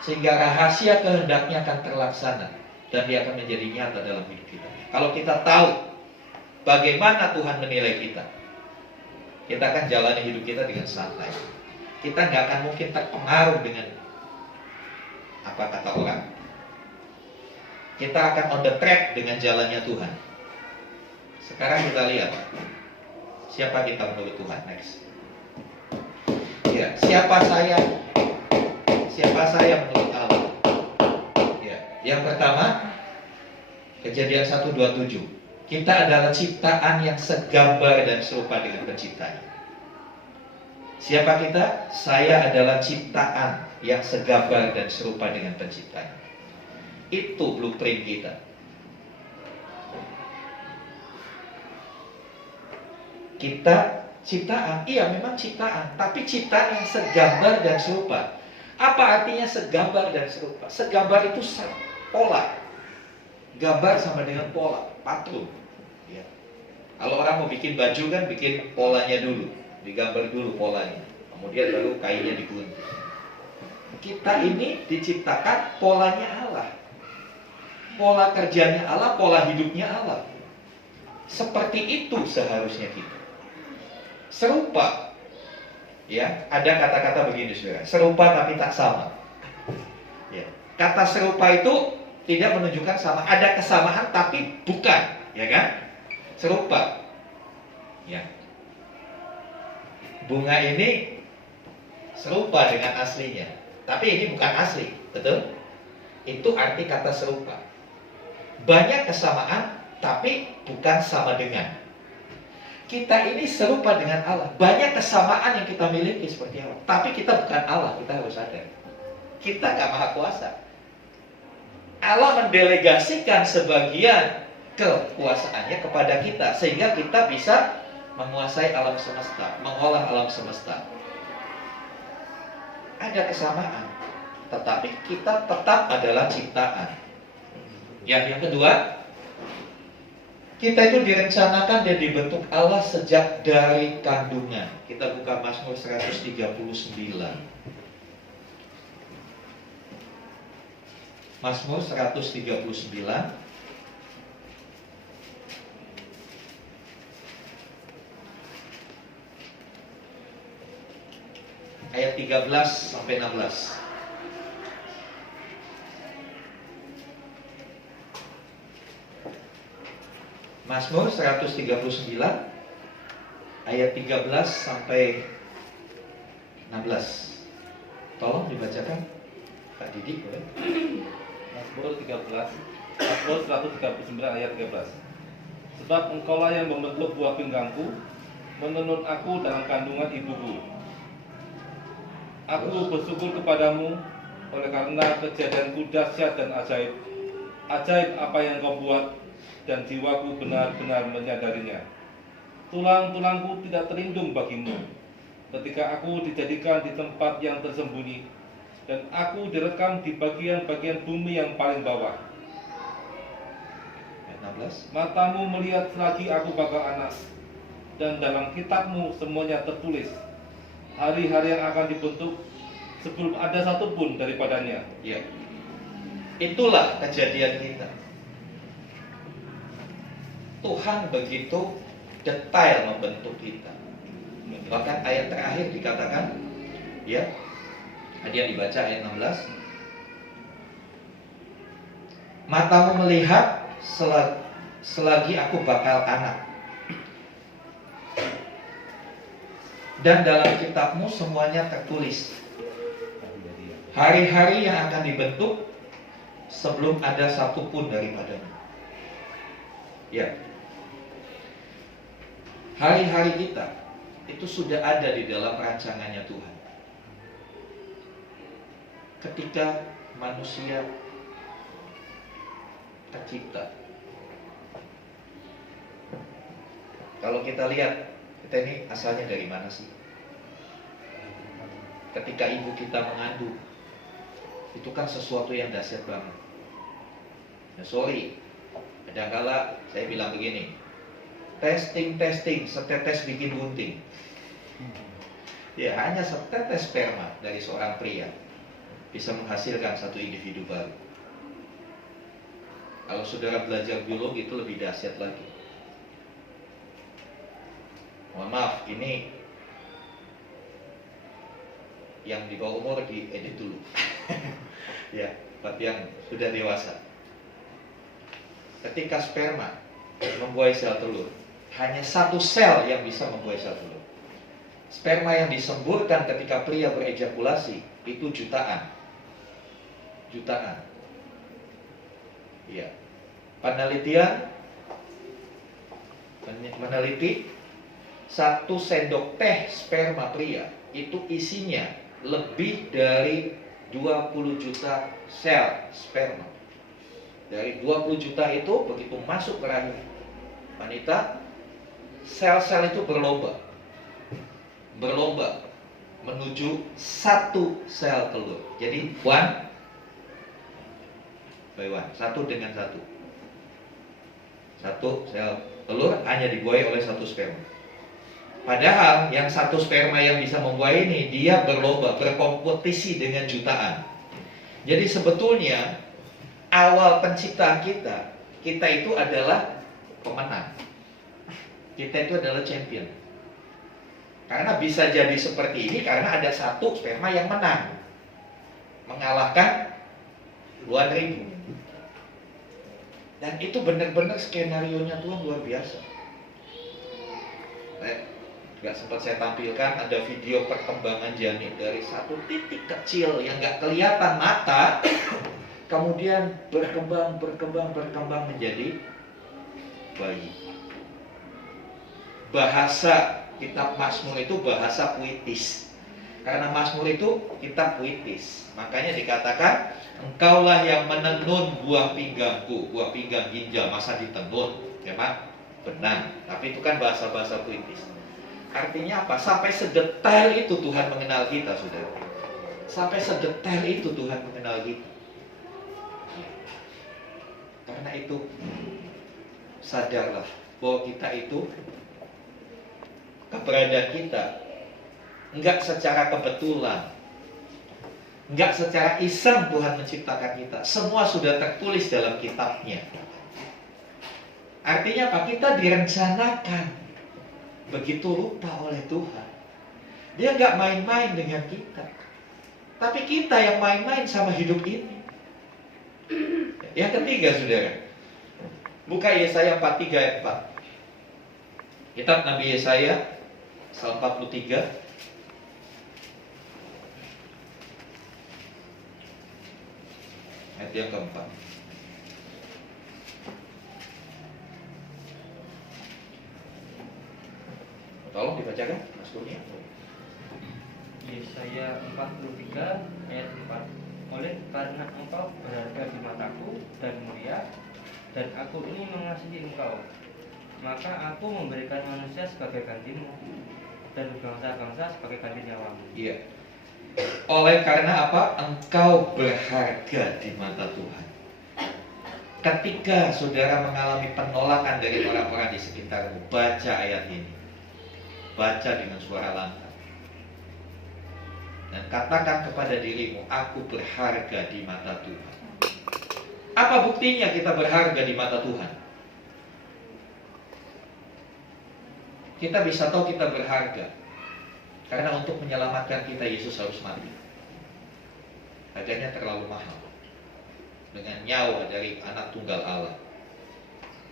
Sehingga rahasia kehendaknya akan terlaksana. Dan dia akan menjadi nyata dalam hidup kita. Kalau kita tahu bagaimana Tuhan menilai kita, kita akan jalani hidup kita dengan santai. Kita nggak akan mungkin terpengaruh dengan apa kata orang. Kita akan on the track dengan jalannya Tuhan. Sekarang kita lihat siapa kita menurut Tuhan. Next. Ya, siapa saya menurut Allah? Ya, yang pertama, Kejadian 1:27. Kita adalah ciptaan yang segambar dan serupa dengan penciptanya. Siapa kita? Saya adalah ciptaan yang segambar dan serupa dengan penciptanya. Itu blueprint kita. Kita ciptaan, iya memang ciptaan, tapi ciptaan yang segambar dan serupa. Apa artinya segambar dan serupa? Segambar itu pola. Gambar sama dengan pola, pattern. Ya. Kalau orang mau bikin baju kan bikin polanya dulu, digambar dulu polanya, kemudian baru kainnya digunting. Kita ini diciptakan polanya Allah. Pola kerjanya Allah, pola hidupnya Allah. Seperti itu seharusnya kita. Serupa. Ya, ada kata-kata begini saudara. Serupa tapi tak sama. Ya. Kata serupa itu tidak menunjukkan sama. Ada kesamaan tapi bukan, ya kan? Serupa. Ya. Bunga ini serupa dengan aslinya, tapi ini bukan asli, betul? Itu arti kata serupa. Banyak kesamaan, tapi bukan sama dengan. Kita ini serupa dengan Allah. Banyak kesamaan yang kita miliki seperti Allah, tapi kita bukan Allah. Kita harus sadar. Kita gak maha kuasa. Allah mendelegasikan sebagian kekuasaannya kepada kita, sehingga kita bisa menguasai alam semesta, mengolah alam semesta. Ada kesamaan, tetapi kita tetap adalah ciptaan. Yang kedua, kita itu direncanakan dan dibentuk Allah sejak dari kandungan. Kita buka Mazmur 139. Mazmur 139 ayat 13 sampai 16. Mazmur 139 ayat 13 sampai 16. Tolong dibacakan Pak Didi, boleh? Mazmur 139 ayat 13. Sebab Engkaulah yang membentuk buah pinggangku, menenun aku dalam kandungan ibuku. Aku bersyukur kepadamu oleh karena kejadianku dahsyat dan ajaib. Ajaib apa yang kau buat, dan jiwaku benar-benar menyadarinya. Tulang-tulangku tidak terlindung bagimu ketika aku dijadikan di tempat yang tersembunyi, dan aku direkam di bagian-bagian bumi yang paling bawah. Ayat 16. Matamu melihat selagi aku bakal anak, dan dalam kitabmu semuanya tertulis hari-hari yang akan dibentuk sebelum ada satupun daripadanya. Ya. Itulah kejadian kita. Tuhan begitu detail membentuk kita. Bahkan ayat terakhir dikatakan, ya, dia dibaca ayat 16. Matamu melihat selagi aku bakal anak, dan dalam kitabmu semuanya tertulis hari-hari yang akan dibentuk sebelum ada satupun daripadanya. Ya, hari-hari kita itu sudah ada di dalam rancangannya Tuhan. Ketika manusia tercipta, kalau kita lihat, kita ini asalnya dari mana sih? Ketika ibu kita mengandung, itu kan sesuatu yang dahsyat banget. Nah, sorry, kadangkala saya bilang begini, testing, setetes bikin bunting. Ya, hanya setetes sperma dari seorang pria bisa menghasilkan satu individu baru. Kalau saudara belajar biologi itu lebih dahsyat lagi. Mohon maaf, ini yang di bawah umur diedit dulu. Ya, buat yang sudah dewasa. Ketika sperma membuai sel telur, hanya satu sel yang bisa membuai sel telur. Sperma yang disemburkan ketika pria berejakulasi itu jutaan. Ya. Penelitian meneliti 1 sendok teh sperma pria itu isinya lebih dari 20 juta sel sperma. Dari 20 juta itu begitu masuk ke rahim wanita, sel-sel itu berlomba menuju 1 sel telur. Jadi one by one, satu dengan satu. 1 sel telur hanya dibuai oleh 1 sperma. Padahal yang 1 sperma yang bisa membuai ini, dia berlomba, berkompetisi dengan jutaan. Jadi sebetulnya awal penciptaan kita itu adalah pemenang. Kita itu adalah champion. Karena bisa jadi seperti ini karena ada 1 sperma yang menang, mengalahkan puluhan ribu. Dan itu benar-benar skenario-nya Tuhan luar biasa. Gak sempat saya tampilkan, ada video perkembangan janin dari 1 titik kecil yang gak kelihatan mata, kemudian berkembang menjadi bayi. Bahasa kitab Mazmur itu bahasa puitis. Karena Mazmur itu kitab puitis, makanya dikatakan, engkaulah yang menenun buah pinggangku, buah pinggang ginjal, masa ditenun? Memang benar, tapi itu kan bahasa-bahasa puitis. Artinya apa? Sampai sedetail itu Tuhan mengenal kita, saudara. Sampai sedetail itu Tuhan mengenal kita. Karena itu, sadarlah bahwa kita itu, keberadaan kita enggak secara kebetulan, enggak secara iseng Tuhan menciptakan kita. Semua sudah tertulis dalam kitabnya. Artinya apa? Kita direncanakan begitu rupa oleh Tuhan. Dia enggak main-main dengan kita, tapi kita yang main-main sama hidup ini. Yang ketiga, saudara, buka Yesaya 43 ayat 4. Kitab Nabi Yesaya Pasal 43 ayat yang keempat. Tolong dibacakan Mas Kurnia. Yesaya 43 ayat 4. Oleh karena engkau berharga di mataku dan mulia, dan aku ini mengasihi engkau, maka aku memberikan manusia sebagai gantimu, dan bangsa-bangsa sebagai ganti nyawamu. Iya. Oleh karena apa? Engkau berharga di mata Tuhan. Ketika saudara mengalami penolakan dari orang-orang di sekitarmu, baca ayat ini. Baca dengan suara lantang. Dan katakan kepada dirimu, aku berharga di mata Tuhan. Apa buktinya kita berharga di mata Tuhan? Kita bisa tahu kita berharga karena untuk menyelamatkan kita Yesus harus mati. Harganya terlalu mahal. Dengan nyawa dari anak tunggal Allah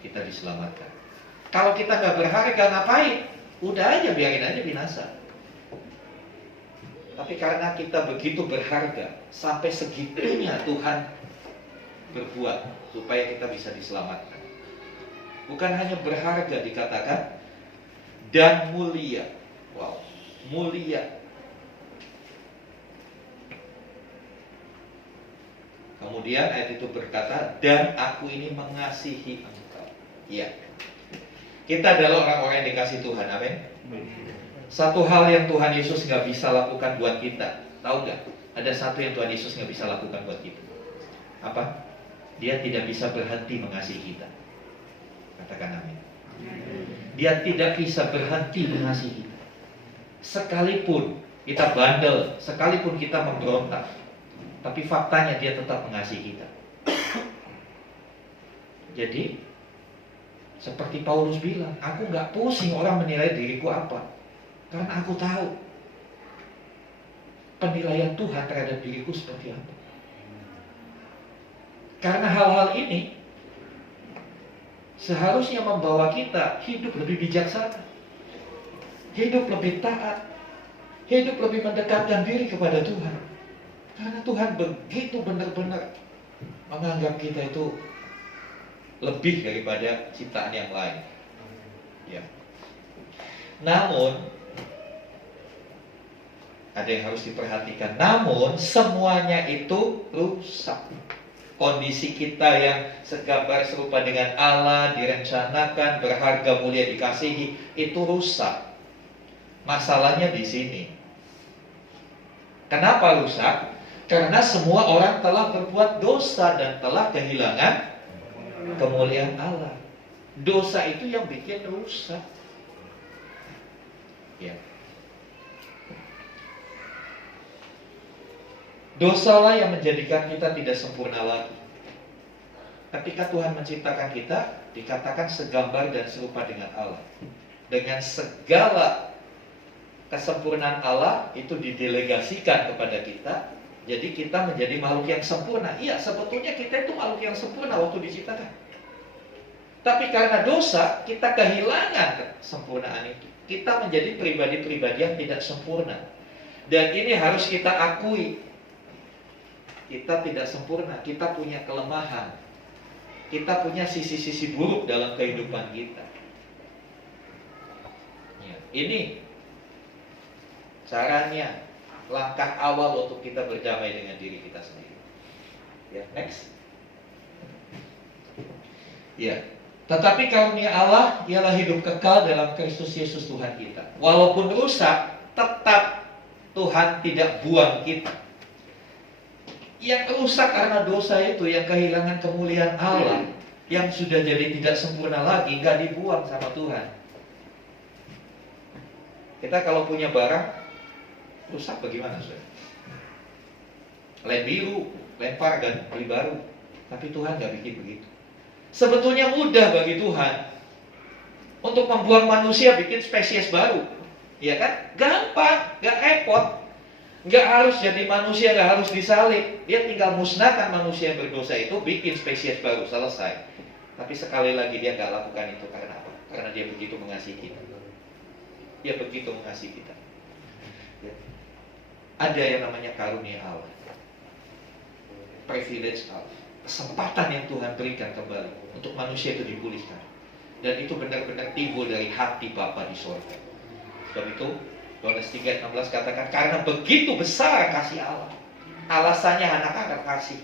kita diselamatkan. Kalau kita nggak berharga, ngapain? Udah aja, biarin aja binasa. Tapi karena kita begitu berharga, sampai segitunya Tuhan berbuat supaya kita bisa diselamatkan. Bukan hanya berharga dikatakan, dan mulia. Wow, mulia. Kemudian ayat itu berkata, dan aku ini mengasihi engkau. Ya, kita adalah orang-orang yang dikasih Tuhan, amin. Satu hal yang Tuhan Yesus nggak bisa lakukan buat kita, tahu nggak? Ada satu yang Tuhan Yesus nggak bisa lakukan buat kita. Apa? Dia tidak bisa berhenti mengasihi kita. Katakan amin. Dia tidak bisa berhenti mengasihi kita. Sekalipun kita bandel, sekalipun kita memberontak, tapi faktanya dia tetap mengasihi kita. Jadi, seperti Paulus bilang, aku nggak pusing orang menilai diriku apa, karena aku tahu penilaian Tuhan terhadap diriku seperti apa. Karena hal-hal ini seharusnya membawa kita hidup lebih bijaksana, hidup lebih taat, hidup lebih mendekatkan diri kepada Tuhan. Karena Tuhan begitu benar-benar menganggap kita itu lebih daripada ciptaan yang lain. Ya. Namun ada yang harus diperhatikan. Namun semuanya itu rusak. Kondisi kita yang segambar serupa dengan Allah, direncanakan, berharga, mulia, dikasihi, itu rusak. Masalahnya di sini. Kenapa rusak? Karena semua orang telah berbuat dosa dan telah kehilangan kemuliaan Allah. Dosa itu yang bikin rusak. Ya. Dosalah yang menjadikan kita tidak sempurna lagi. Ketika Tuhan menciptakan kita, dikatakan segambar dan serupa dengan Allah. Dengan segala kesempurnaan Allah itu didelegasikan kepada kita. Jadi kita menjadi makhluk yang sempurna. Iya, sebetulnya kita itu makhluk yang sempurna waktu diciptakan. Tapi karena dosa, kita kehilangan kesempurnaan itu. Kita menjadi pribadi-pribadi yang tidak sempurna. Dan ini harus kita akui. Kita tidak sempurna, kita punya kelemahan. Kita punya sisi-sisi buruk dalam kehidupan kita. Ya, ini caranya, langkah awal untuk kita berdamai dengan diri kita sendiri. Ya, next. Ya, tetapi karunia Allah ialah hidup kekal dalam Kristus Yesus Tuhan kita. Walaupun rusak, tetap Tuhan tidak buang kita. Yang rusak karena dosa itu, yang kehilangan kemuliaan Allah, yang sudah jadi tidak sempurna lagi, nggak dibuang sama Tuhan. Kita kalau punya barang rusak bagaimana, saudara? Lem biru, lempar kan, beli baru. Tapi Tuhan nggak bikin begitu. Sebetulnya mudah bagi Tuhan untuk membuang manusia bikin spesies baru, ya kan? Gampang, nggak repot. Nggak harus jadi manusia, nggak harus disalib. Dia tinggal musnahkan manusia yang berdosa itu, bikin spesies baru, selesai. Tapi sekali lagi dia nggak lakukan itu karena apa? Karena dia begitu mengasihi kita. Dia begitu mengasihi kita. Ya. Ada yang namanya karunia Allah, privilege Allah, kesempatan yang Tuhan berikan kembali untuk manusia itu dipulihkan. Dan itu benar-benar timbul dari hati Bapa di surga. Sebab itu Yohanes 3:16 katakan, karena begitu besar kasih Allah. Alasannya anak-anak kasih.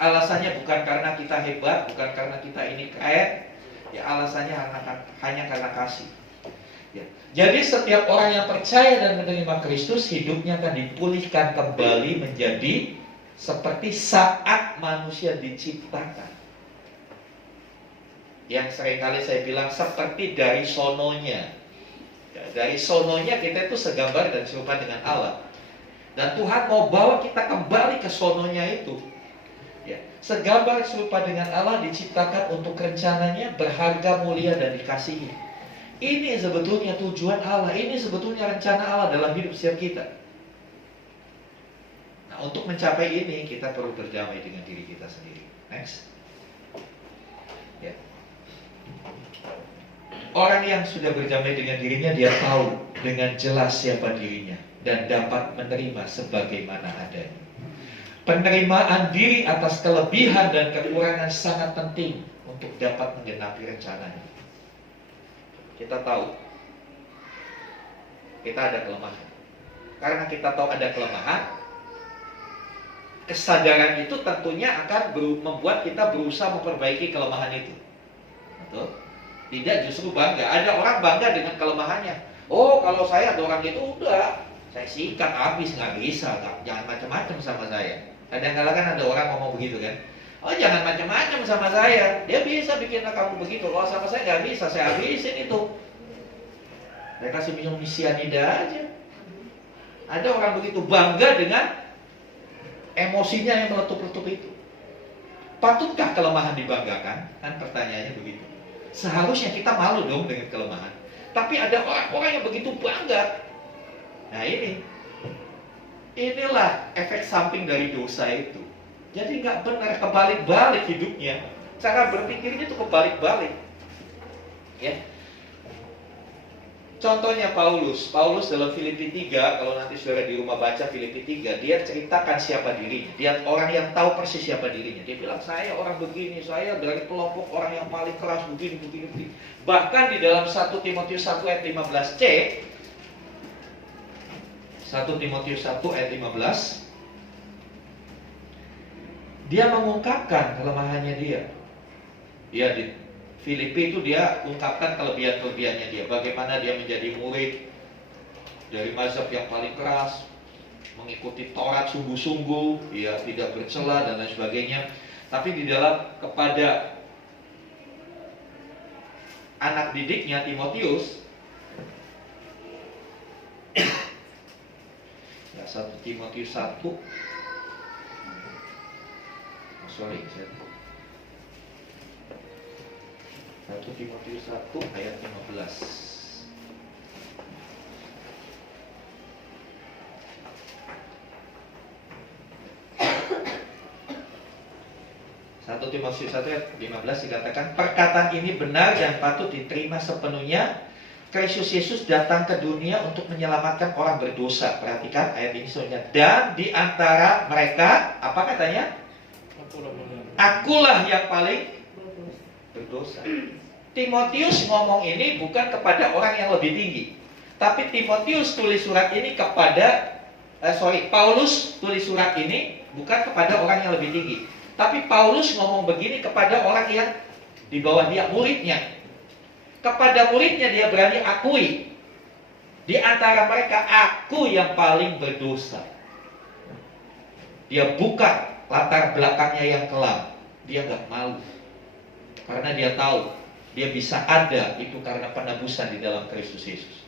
Alasannya bukan karena kita hebat, bukan karena kita ini keren. Ya, alasannya hanya karena kasih. Ya. Jadi setiap orang yang percaya dan menerima Kristus, hidupnya akan dipulihkan kembali menjadi seperti saat manusia diciptakan. Yang seringkali saya bilang seperti dari sononya. Ya, dari sononya kita itu segambar dan serupa dengan Allah. Dan Tuhan mau bawa kita kembali ke sononya itu. Ya, segambar serupa dengan Allah, diciptakan untuk rencananya, berharga, mulia, dan dikasihi. Ini sebetulnya tujuan Allah. Ini sebetulnya rencana Allah dalam hidup setiap kita. Nah, untuk mencapai ini kita perlu berdamai dengan diri kita sendiri. Next. Ya. Orang yang sudah berdamai dengan dirinya, dia tahu dengan jelas siapa dirinya dan dapat menerima sebagaimana adanya. Penerimaan diri atas kelebihan dan kekurangan sangat penting untuk dapat menggenapi rencananya. Kita tahu kita ada kelemahan. Karena kita tahu ada kelemahan, kesadaran itu tentunya akan membuat kita berusaha memperbaiki kelemahan itu. Betul? Tidak justru bangga. Ada orang bangga dengan kelemahannya. Oh, kalau saya ada orang itu udah saya sikat habis, nggak bisa, jangan macam-macam sama saya. Kadang-kadang kan ada orang ngomong begitu kan. Oh, jangan macam-macam sama saya. Dia bisa bikin kamu begitu. Kalau sama saya nggak bisa, saya habisin itu. Saya kasih minum cyanida aja. Ada orang begitu bangga dengan emosinya yang meletup-letup itu. Patutkah kelemahan dibanggakan? Kan pertanyaannya begitu. Seharusnya kita malu dong dengan kelemahan. Tapi ada orang-orang yang begitu bangga. Nah inilah efek samping dari dosa itu. Jadi nggak benar, kebalik-balik hidupnya. Cara berpikirnya itu kebalik-balik. Ya. Contohnya Paulus dalam Filipi 3, kalau nanti saudara di rumah baca Filipi 3, dia ceritakan siapa dirinya. Dia orang yang tahu persis siapa dirinya. Dia bilang, saya orang begini, saya dari kelompok orang yang paling keras, begini. Bahkan di dalam 1 Timotius 1 ayat 15c, 1 Timotius 1 ayat 15, dia mengungkapkan kelemahannya dia. Dia di Filipi itu dia ungkapkan kelebihan-kelebihannya dia. Bagaimana dia menjadi murid dari mazhab yang paling keras, mengikuti Taurat sungguh-sungguh, dia tidak bercela dan lain sebagainya. Tapi di dalam kepada anak didiknya Timotius, 1 Timotius 1, sorry, 1 Timotius 1 ayat 15. 1 Timotius 1 ayat 15 dikatakan, perkataan ini benar dan patut diterima sepenuhnya. Kristus Yesus datang ke dunia untuk menyelamatkan orang berdosa. Perhatikan ayat ini sebenarnya. Dan di antara mereka, apa katanya? Akulah yang paling berdosa. Timotius ngomong ini bukan kepada orang yang lebih tinggi, tapi Timotius tulis surat ini kepada Paulus tulis surat ini bukan kepada orang yang lebih tinggi, tapi Paulus ngomong begini kepada orang yang di bawah dia, muridnya. Kepada muridnya dia berani akui, di antara mereka aku yang paling berdosa. Dia buka latar belakangnya yang kelam. Dia gak malu, karena dia tahu dia bisa ada itu karena penebusan di dalam Kristus Yesus.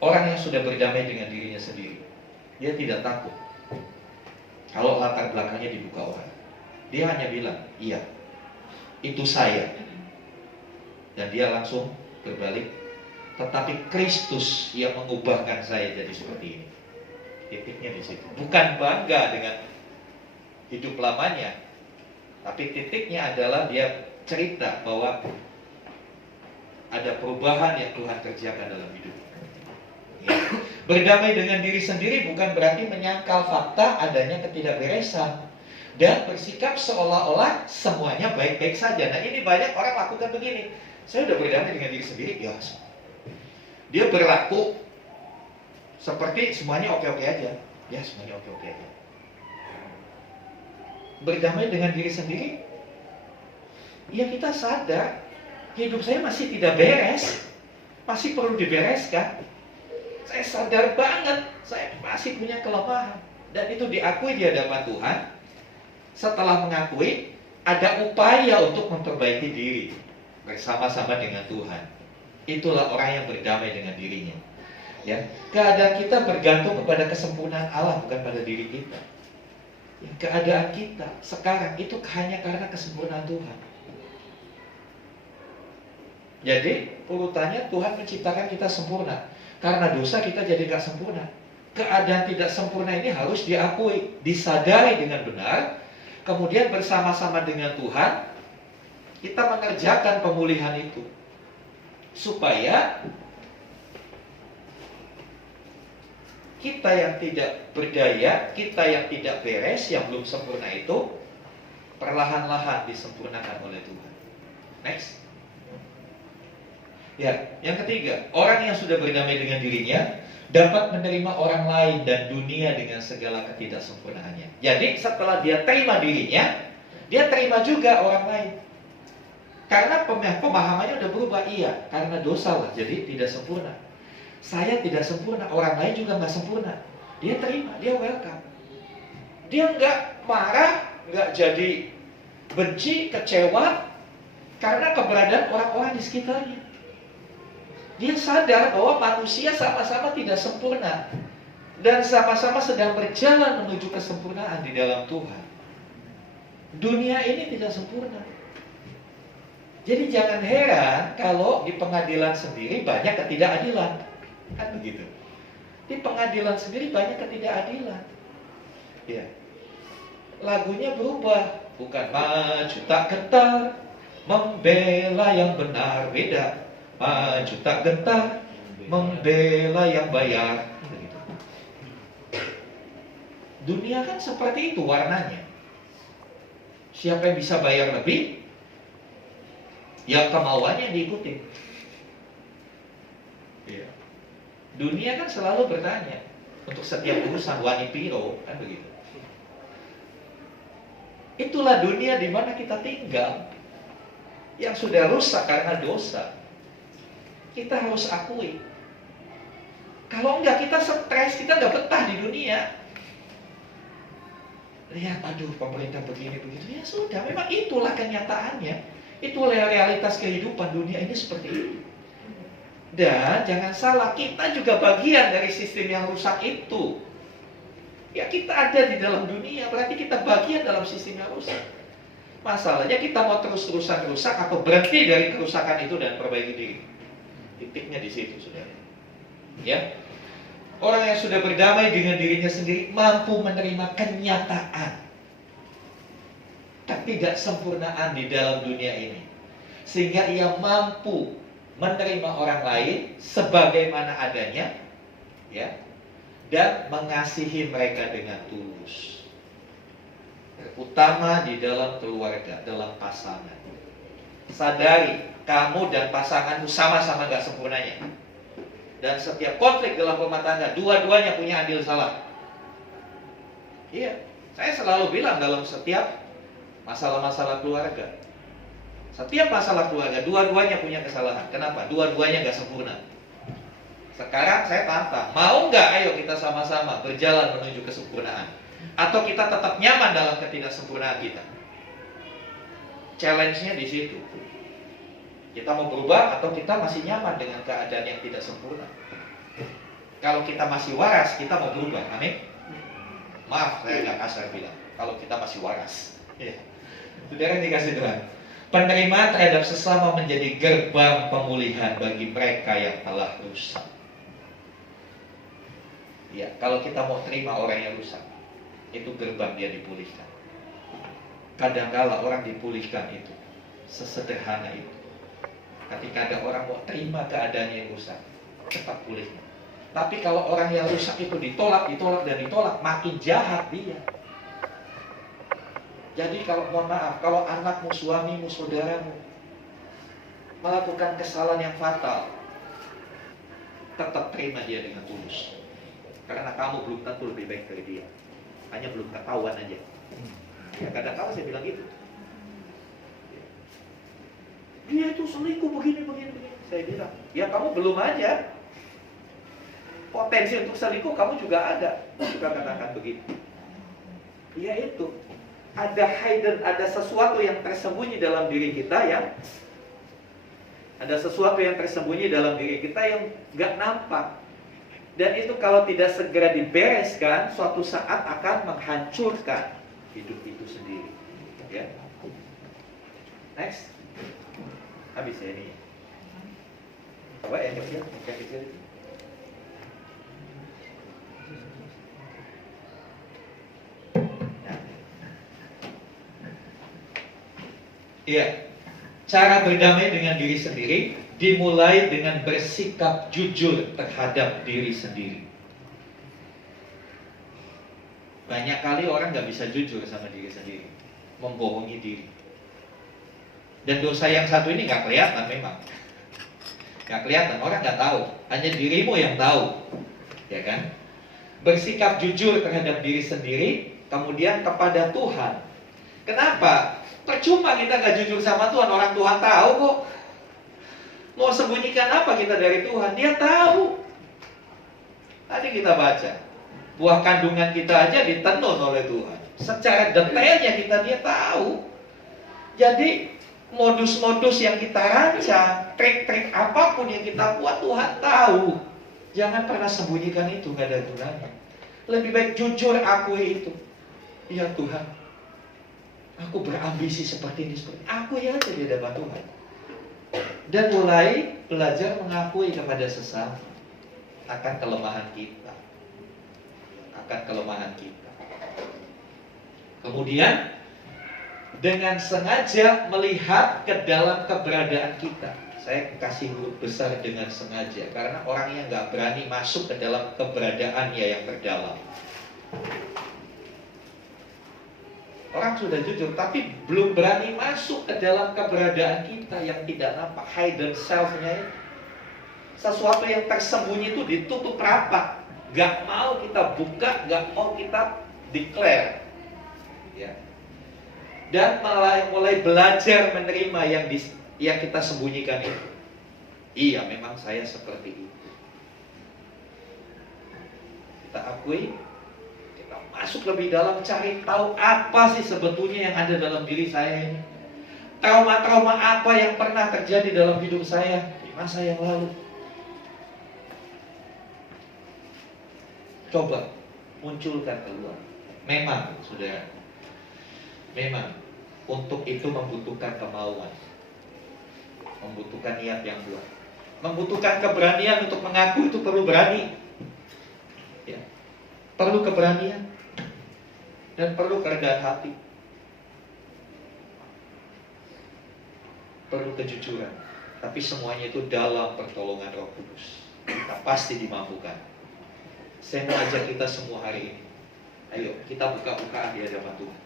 Orang yang sudah berdamai dengan dirinya sendiri, dia tidak takut kalau latar belakangnya dibuka orang. Dia hanya bilang, iya, itu saya. Dan dia langsung berbalik, tetapi Kristus yang mengubahkan saya jadi seperti ini. Titiknya di situ. Bukan bangga dengan hidup lamanya, tapi titiknya adalah dia cerita bahwa ada perubahan yang Tuhan kerjakan dalam hidup. Ya. Berdamai dengan diri sendiri bukan berarti menyangkal fakta adanya ketidakberesan dan bersikap seolah-olah semuanya baik-baik saja. Nah, ini banyak orang lakukan begini. Saya udah berdamai dengan diri sendiri, ya. Dia berlaku seperti semuanya oke-oke aja. Ya, semuanya oke-oke aja. Berdamai dengan diri sendiri, ya kita sadar hidup saya masih tidak beres, masih perlu dibereskan. Saya sadar banget saya masih punya kelemahan, dan itu diakui di hadapan Tuhan. Setelah mengakui, ada upaya untuk memperbaiki diri bersama-sama dengan Tuhan. Itulah orang yang berdamai dengan dirinya. Ya, keadaan kita bergantung kepada kesempurnaan Allah, bukan pada diri kita. Ya, keadaan kita sekarang itu hanya karena kesempurnaan Tuhan. Jadi urutannya Tuhan menciptakan kita sempurna. Karena dosa kita jadi gak sempurna. Keadaan tidak sempurna ini harus diakui, disadari dengan benar. Kemudian bersama-sama dengan Tuhan kita mengerjakan pemulihan itu, supaya kita yang tidak berdaya, kita yang tidak beres, yang belum sempurna itu perlahan-lahan disempurnakan oleh Tuhan. Next. Ya, yang ketiga, orang yang sudah berdamai dengan dirinya dapat menerima orang lain dan dunia dengan segala ketidaksempurnaannya. Jadi setelah dia terima dirinya, dia terima juga orang lain. Karena pemahamannya udah berubah, iya, karena dosa lah, jadi tidak sempurna. Saya tidak sempurna, orang lain juga nggak sempurna. Dia terima, dia welcome. Dia nggak marah, nggak jadi benci, kecewa karena keberadaan orang-orang di sekitarnya. Dia sadar bahwa manusia sama-sama tidak sempurna dan sama-sama sedang berjalan menuju kesempurnaan di dalam Tuhan. Dunia ini tidak sempurna. Jadi jangan heran kalau di pengadilan sendiri banyak ketidakadilan. Kan begitu. Di pengadilan sendiri banyak ketidakadilan. Ya. Lagunya berubah, bukan maju tak gentar, membela yang benar, beda. Maju tak gentar, membela yang bayar. Begitu. Dunia kan seperti itu warnanya. Siapa yang bisa bayar lebih, yang kemauannya diikuti. Ya. Dunia kan selalu bertanya untuk setiap urusan wanipiro, kan begitu. Itulah dunia di mana kita tinggal, yang sudah rusak karena dosa. Kita harus akui. Kalau enggak kita stres, kita enggak betah di dunia. Lihat, aduh pemerintah begini begitu, ya sudah, memang itulah kenyataannya. Itulah realitas kehidupan dunia ini seperti itu. Dan jangan salah, kita juga bagian dari sistem yang rusak itu. Ya kita ada di dalam dunia, berarti kita bagian dalam sistem yang rusak. Masalahnya kita mau terus-terusan rusak atau berhenti dari kerusakan itu dan perbaiki diri. Titiknya di situ, saudara. Ya, orang yang sudah berdamai dengan dirinya sendiri mampu menerima kenyataan ketidaksempurnaan di dalam dunia ini, sehingga ia mampu menerima orang lain sebagaimana adanya, ya, dan mengasihi mereka dengan tulus. Terutama di dalam keluarga, dalam pasangan. Sadari kamu dan pasanganmu sama-sama gak sempurnanya. Dan setiap konflik dalam rumah tangga, dua-duanya punya andil salah. Iya, saya selalu bilang dalam setiap masalah-masalah keluarga, setiap masalah keluarga, dua-duanya punya kesalahan. Kenapa? Dua-duanya gak sempurna. Sekarang saya tantang, mau gak ayo kita sama-sama berjalan menuju kesempurnaan? Atau kita tetap nyaman dalam ketidaksempurnaan kita? Challenge-nya di situ. Kita mau berubah atau kita masih nyaman dengan keadaan yang tidak sempurna? Kalau kita masih waras, kita mau berubah. Amin. Maaf, saya nggak kasar bilang. Kalau kita masih waras, ya. Saudara yang dikasih Tuhan, penerimaan terhadap sesama menjadi gerbang pemulihan bagi mereka yang telah rusak. Ya, kalau kita mau terima orang yang rusak, itu gerbang dia dipulihkan. Kadangkala orang dipulihkan itu sesederhana itu. Ketika ada orang mau terima keadaannya yang rusak, cepat pulihnya. Tapi kalau orang yang rusak itu ditolak, dan ditolak, makin jahat dia. Jadi kalau mohon maaf, kalau anakmu, suamimu, saudaramu melakukan kesalahan yang fatal, tetap terima dia dengan tulus. Karena kamu belum tentu lebih baik dari dia. Hanya belum ketahuan aja. Ya, kadang-kadang saya bilang gitu. Dia itu selingkuh begini. Saya bilang, ya kamu belum aja. Potensi untuk selingkuh kamu juga ada. Juga katakan begitu. Ya itu. Ada hidden, ada sesuatu yang tersembunyi dalam diri kita yang nggak nampak. Dan itu kalau tidak segera dibereskan, suatu saat akan menghancurkan hidup itu sendiri. Ya. Next. Habis ya ini. Coba yang kecil. Iya. Cara berdamai dengan diri sendiri dimulai dengan bersikap jujur terhadap diri sendiri. Banyak kali orang nggak bisa jujur sama diri sendiri. membohongi diri. Dan dosa yang satu ini nggak kelihatan memang. Nggak kelihatan, orang nggak tahu. Hanya dirimu yang tahu. Ya kan? Bersikap jujur terhadap diri sendiri, kemudian kepada Tuhan. Kenapa? Percuma kita nggak jujur sama Tuhan, orang Tuhan tahu kok. Mau sembunyikan apa kita dari Tuhan? Dia tahu. Tadi kita baca, buah kandungan kita aja ditenun oleh Tuhan. Secara detailnya dia tahu. Jadi modus-modus yang kita rancang, trik-trik apapun yang kita buat, Tuhan tahu. Jangan pernah sembunyikan itu, gak ada gunanya. Lebih baik jujur akui itu. Ya Tuhan, aku berambisi seperti ini, akui aja di hadapan Tuhan. Dan mulai belajar mengakui kepada sesama akan kelemahan kita. Kemudian dengan sengaja melihat ke dalam keberadaan kita. Saya kasih huruf besar dengan sengaja, karena orang yang gak berani masuk ke dalam keberadaannya yang terdalam. Orang sudah jujur, tapi belum berani masuk ke dalam keberadaan kita yang tidak nampak, hidden self-nya itu. Sesuatu yang tersembunyi itu ditutup rapat, gak mau kita buka, gak mau kita declare. Ya. Dan mulai belajar menerima yang kita sembunyikan itu. Iya, memang saya seperti itu. Kita akui, kita masuk lebih dalam, cari tahu apa sih sebetulnya yang ada dalam diri saya ini. Trauma-trauma apa yang pernah terjadi dalam hidup saya di masa yang lalu. Coba munculkan keluar. Memang, saudara, memang untuk itu membutuhkan kemauan, membutuhkan niat yang kuat, membutuhkan keberanian untuk mengaku. Itu perlu berani, ya. Perlu keberanian dan perlu kerendahan hati, perlu kejujuran. Tapi semuanya itu dalam pertolongan Roh Kudus. Kita pasti dimampukan. Saya mau ajak kita semua hari ini, ayo kita buka-bukaan di hadapan Tuhan.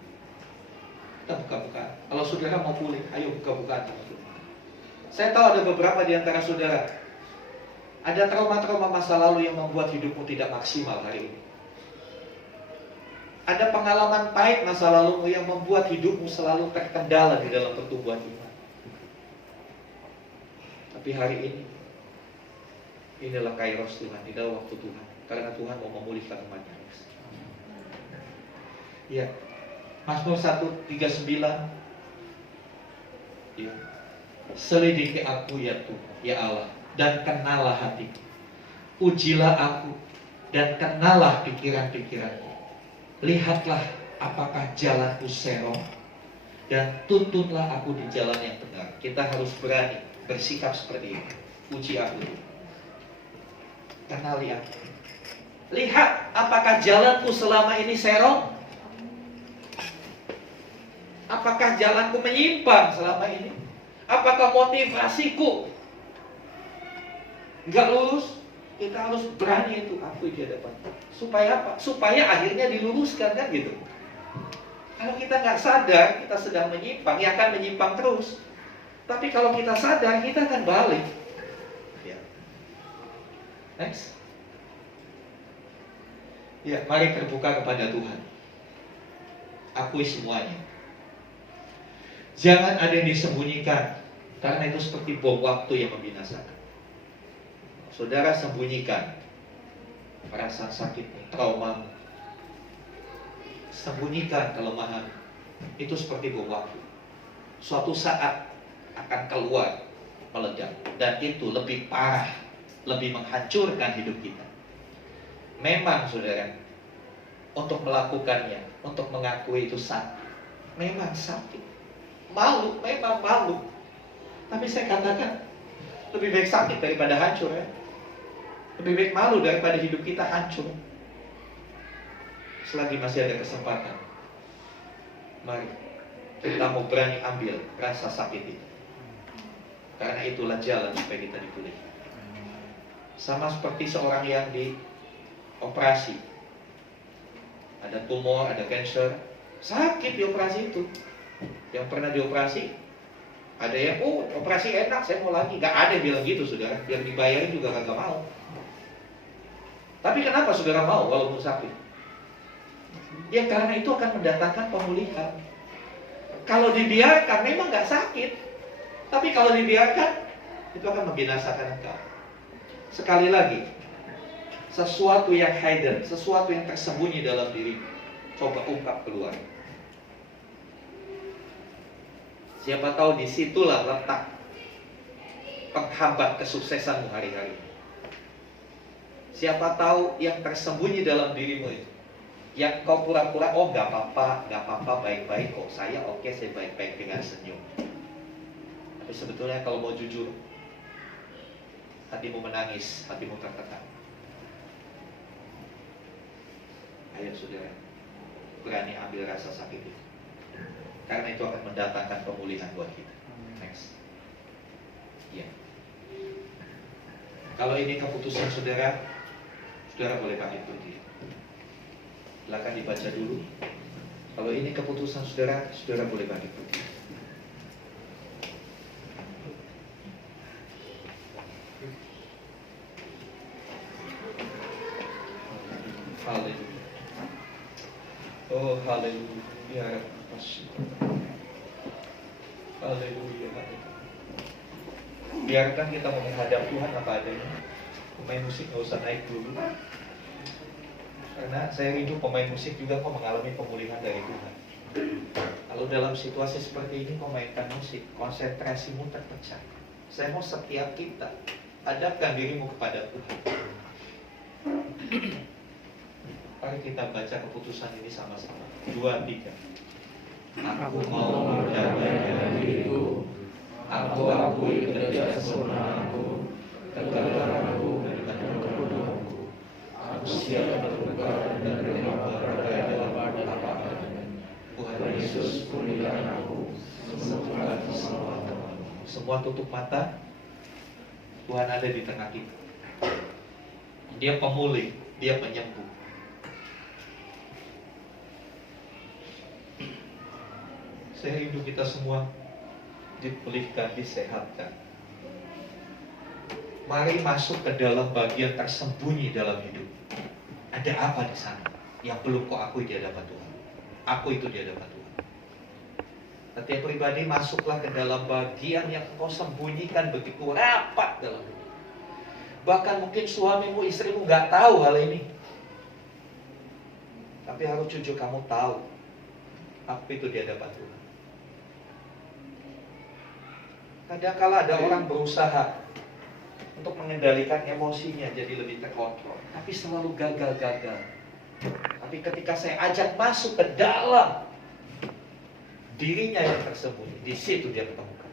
Kita buka-bukaan. Kalau saudara mau pulih, ayo buka-bukaan sama Tuhan. Saya tahu ada beberapa di antara saudara, ada trauma-trauma masa lalu yang membuat hidupmu tidak maksimal hari ini. Ada pengalaman pahit masa lalumu yang membuat hidupmu selalu terkendala di dalam pertumbuhan iman. Tapi hari ini, inilah kairos Tuhan, inilah waktu Tuhan. Karena Tuhan mau memulihkan umatnya. Ya, Mazmur 139. Ya. Selidiki aku ya Tuhan, ya Allah, dan kenalah hatiku. Ujilah aku dan kenalah pikiran-pikiranku. Lihatlah apakah jalanku serong, dan tuntunlah aku di jalan yang benar. Kita harus berani bersikap seperti ini. Uji aku, kenali aku. Lihat apakah jalanku selama ini serong, apakah jalanku menyimpang selama ini, apakah motivasiku nggak lurus. Kita harus berani itu akui di hadapan. Supaya apa? Supaya akhirnya diluruskan, kan gitu. Kalau kita nggak sadar kita sedang menyimpang, ya akan menyimpang terus. Tapi kalau kita sadar, kita akan balik. Ya. Next. Ya, mari terbuka kepada Tuhan. Akui semuanya. Jangan ada yang disembunyikan, karena itu seperti bom waktu yang membinasakan. Saudara sembunyikan perasaan sakitmu, traumamu, sembunyikan kelemahan, itu seperti bom waktu. Suatu saat akan keluar, meledak, dan itu lebih parah, lebih menghancurkan hidup kita. Memang saudara, untuk melakukannya, untuk mengakui itu sakit. Memang sakit, malu, memang malu. Tapi saya katakan, lebih baik sakit daripada hancur, ya. Lebih baik malu daripada hidup kita hancur. Selagi masih ada kesempatan, mari kita mau berani ambil rasa sakit itu. Karena itulah jalan supaya kita dipulihkan. Sama seperti seorang yang dioperasi, ada tumor, ada cancer, sakit di operasi itu. Yang pernah dioperasi, ada yang, oh operasi enak, saya mau lagi. Gak ada yang bilang gitu, saudara. Yang dibayarin juga kagak mau. Tapi kenapa saudara mau walaupun sakit? Ya karena itu akan mendatangkan pemulihan. Kalau dibiarkan memang gak sakit, tapi kalau dibiarkan itu akan membinasakan engkau. Sekali lagi, sesuatu yang hidden, sesuatu yang tersembunyi dalam diri, coba ungkap keluar. Siapa tahu disitulah letak penghambat kesuksesanmu hari-hari. Siapa tahu yang tersembunyi dalam dirimu itu, yang kau pura-pura, oh gak apa-apa, baik-baik kok, saya oke, saya baik-baik dengan senyum. Tapi sebetulnya kalau mau jujur, hatimu menangis, hatimu tertekan. Ayo saudara, berani ambil rasa sakit itu, karena itu akan mendatangkan pemulihan buat kita. Next. Ya. Kalau ini keputusan saudara, saudara boleh pamit pergi. Silakan dibaca dulu. Kalau ini keputusan saudara, saudara boleh pamit pergi. Haleluya. Oh haleluya. Haleluya. Biarkan kita menghadap Tuhan apa adanya. Pemain musik gak usah naik dulu, karena saya rindu pemain musik juga kok mengalami pemulihan dari Tuhan. Kalau dalam situasi seperti ini kau mainkan musik, konsentrasimu terpecah. Saya mau setiap kita hadapkan dirimu kepada Tuhan. Mari kita baca keputusan ini sama-sama. 2, 3. Aku mau menjaga diriku. Aku akui ketidaksempurnaanku, kegagalanku, dan kebodohanku. Aku siap bertukar dan menerima berbagai dalam apa adanya. Tuhan Yesus, pulihkan aku, sembuhkan semua temanmu. Semua tutup mata. Tuhan ada di tengah kita. Dia pemulih, dia penyembuh. Saya rindu kita semua dipulihkan, disehatkan. Mari masuk ke dalam bagian tersembunyi dalam hidup. Ada apa di sana yang belum kau akui di hadapan Tuhan? Aku itu di hadapan Tuhan. Setiap pribadi masuklah ke dalam bagian yang kau sembunyikan begitu rapat dalam hidup. Bahkan mungkin suamimu, istrimu gak tahu hal ini. Tapi harus jujur kamu tahu. Aku itu di hadapan Tuhan. Kadang-kala ada orang berusaha untuk mengendalikan emosinya jadi lebih terkontrol, tapi selalu gagal-gagal. Tapi ketika saya ajak masuk ke dalam dirinya yang tersembunyi, di situ dia ketemukan.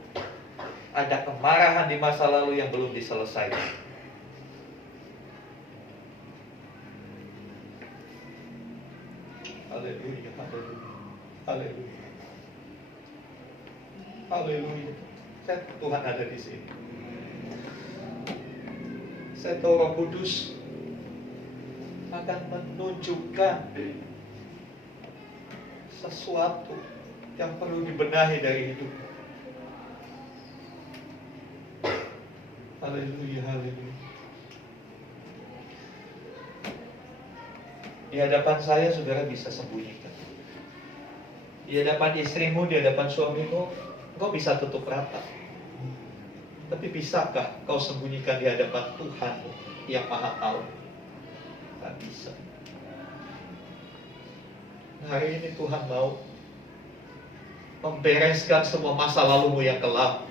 Ada kemarahan di masa lalu yang belum diselesaikan. Haleluya, haleluya, haleluya, haleluya. Tuhan ada di sini. Saya tahu Roh Kudus akan menunjukkan sesuatu yang perlu dibenahi dari hidup. Haleluya, haleluya. Di hadapan saya saudara bisa sembunyikan. Di hadapan istrimu, di hadapan suamimu, kau bisa tutup rata. Tapi bisakah kau sembunyikan di hadapan Tuhanmu yang Maha Tahu? Tak bisa. Hari ini Tuhan mau membereskan semua masa lalumu yang kelam,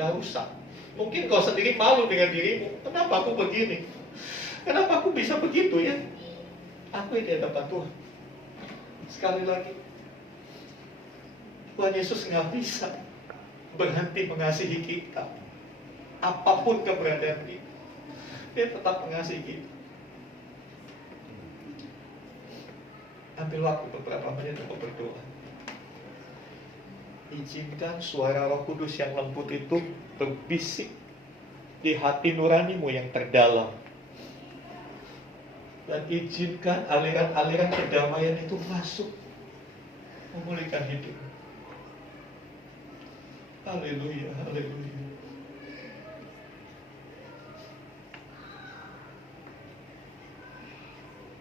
yang rusak. Mungkin kau sendiri malu dengan dirimu. Kenapa aku begini? Kenapa aku bisa begitu ya? Aku di hadapan Tuhan. Sekali lagi, Tuhan Yesus nggak bisa berhenti mengasihi kita. Apapun keberadaan kita, Dia tetap mengasihi kita. Ambil waktu beberapa menit untuk berdoa. Izinkan suara Roh Kudus yang lembut itu berbisik di hati nuranimu yang terdalam. Dan izinkan aliran-aliran kedamaian itu masuk, memulihkan hidup. Haleluya, haleluya.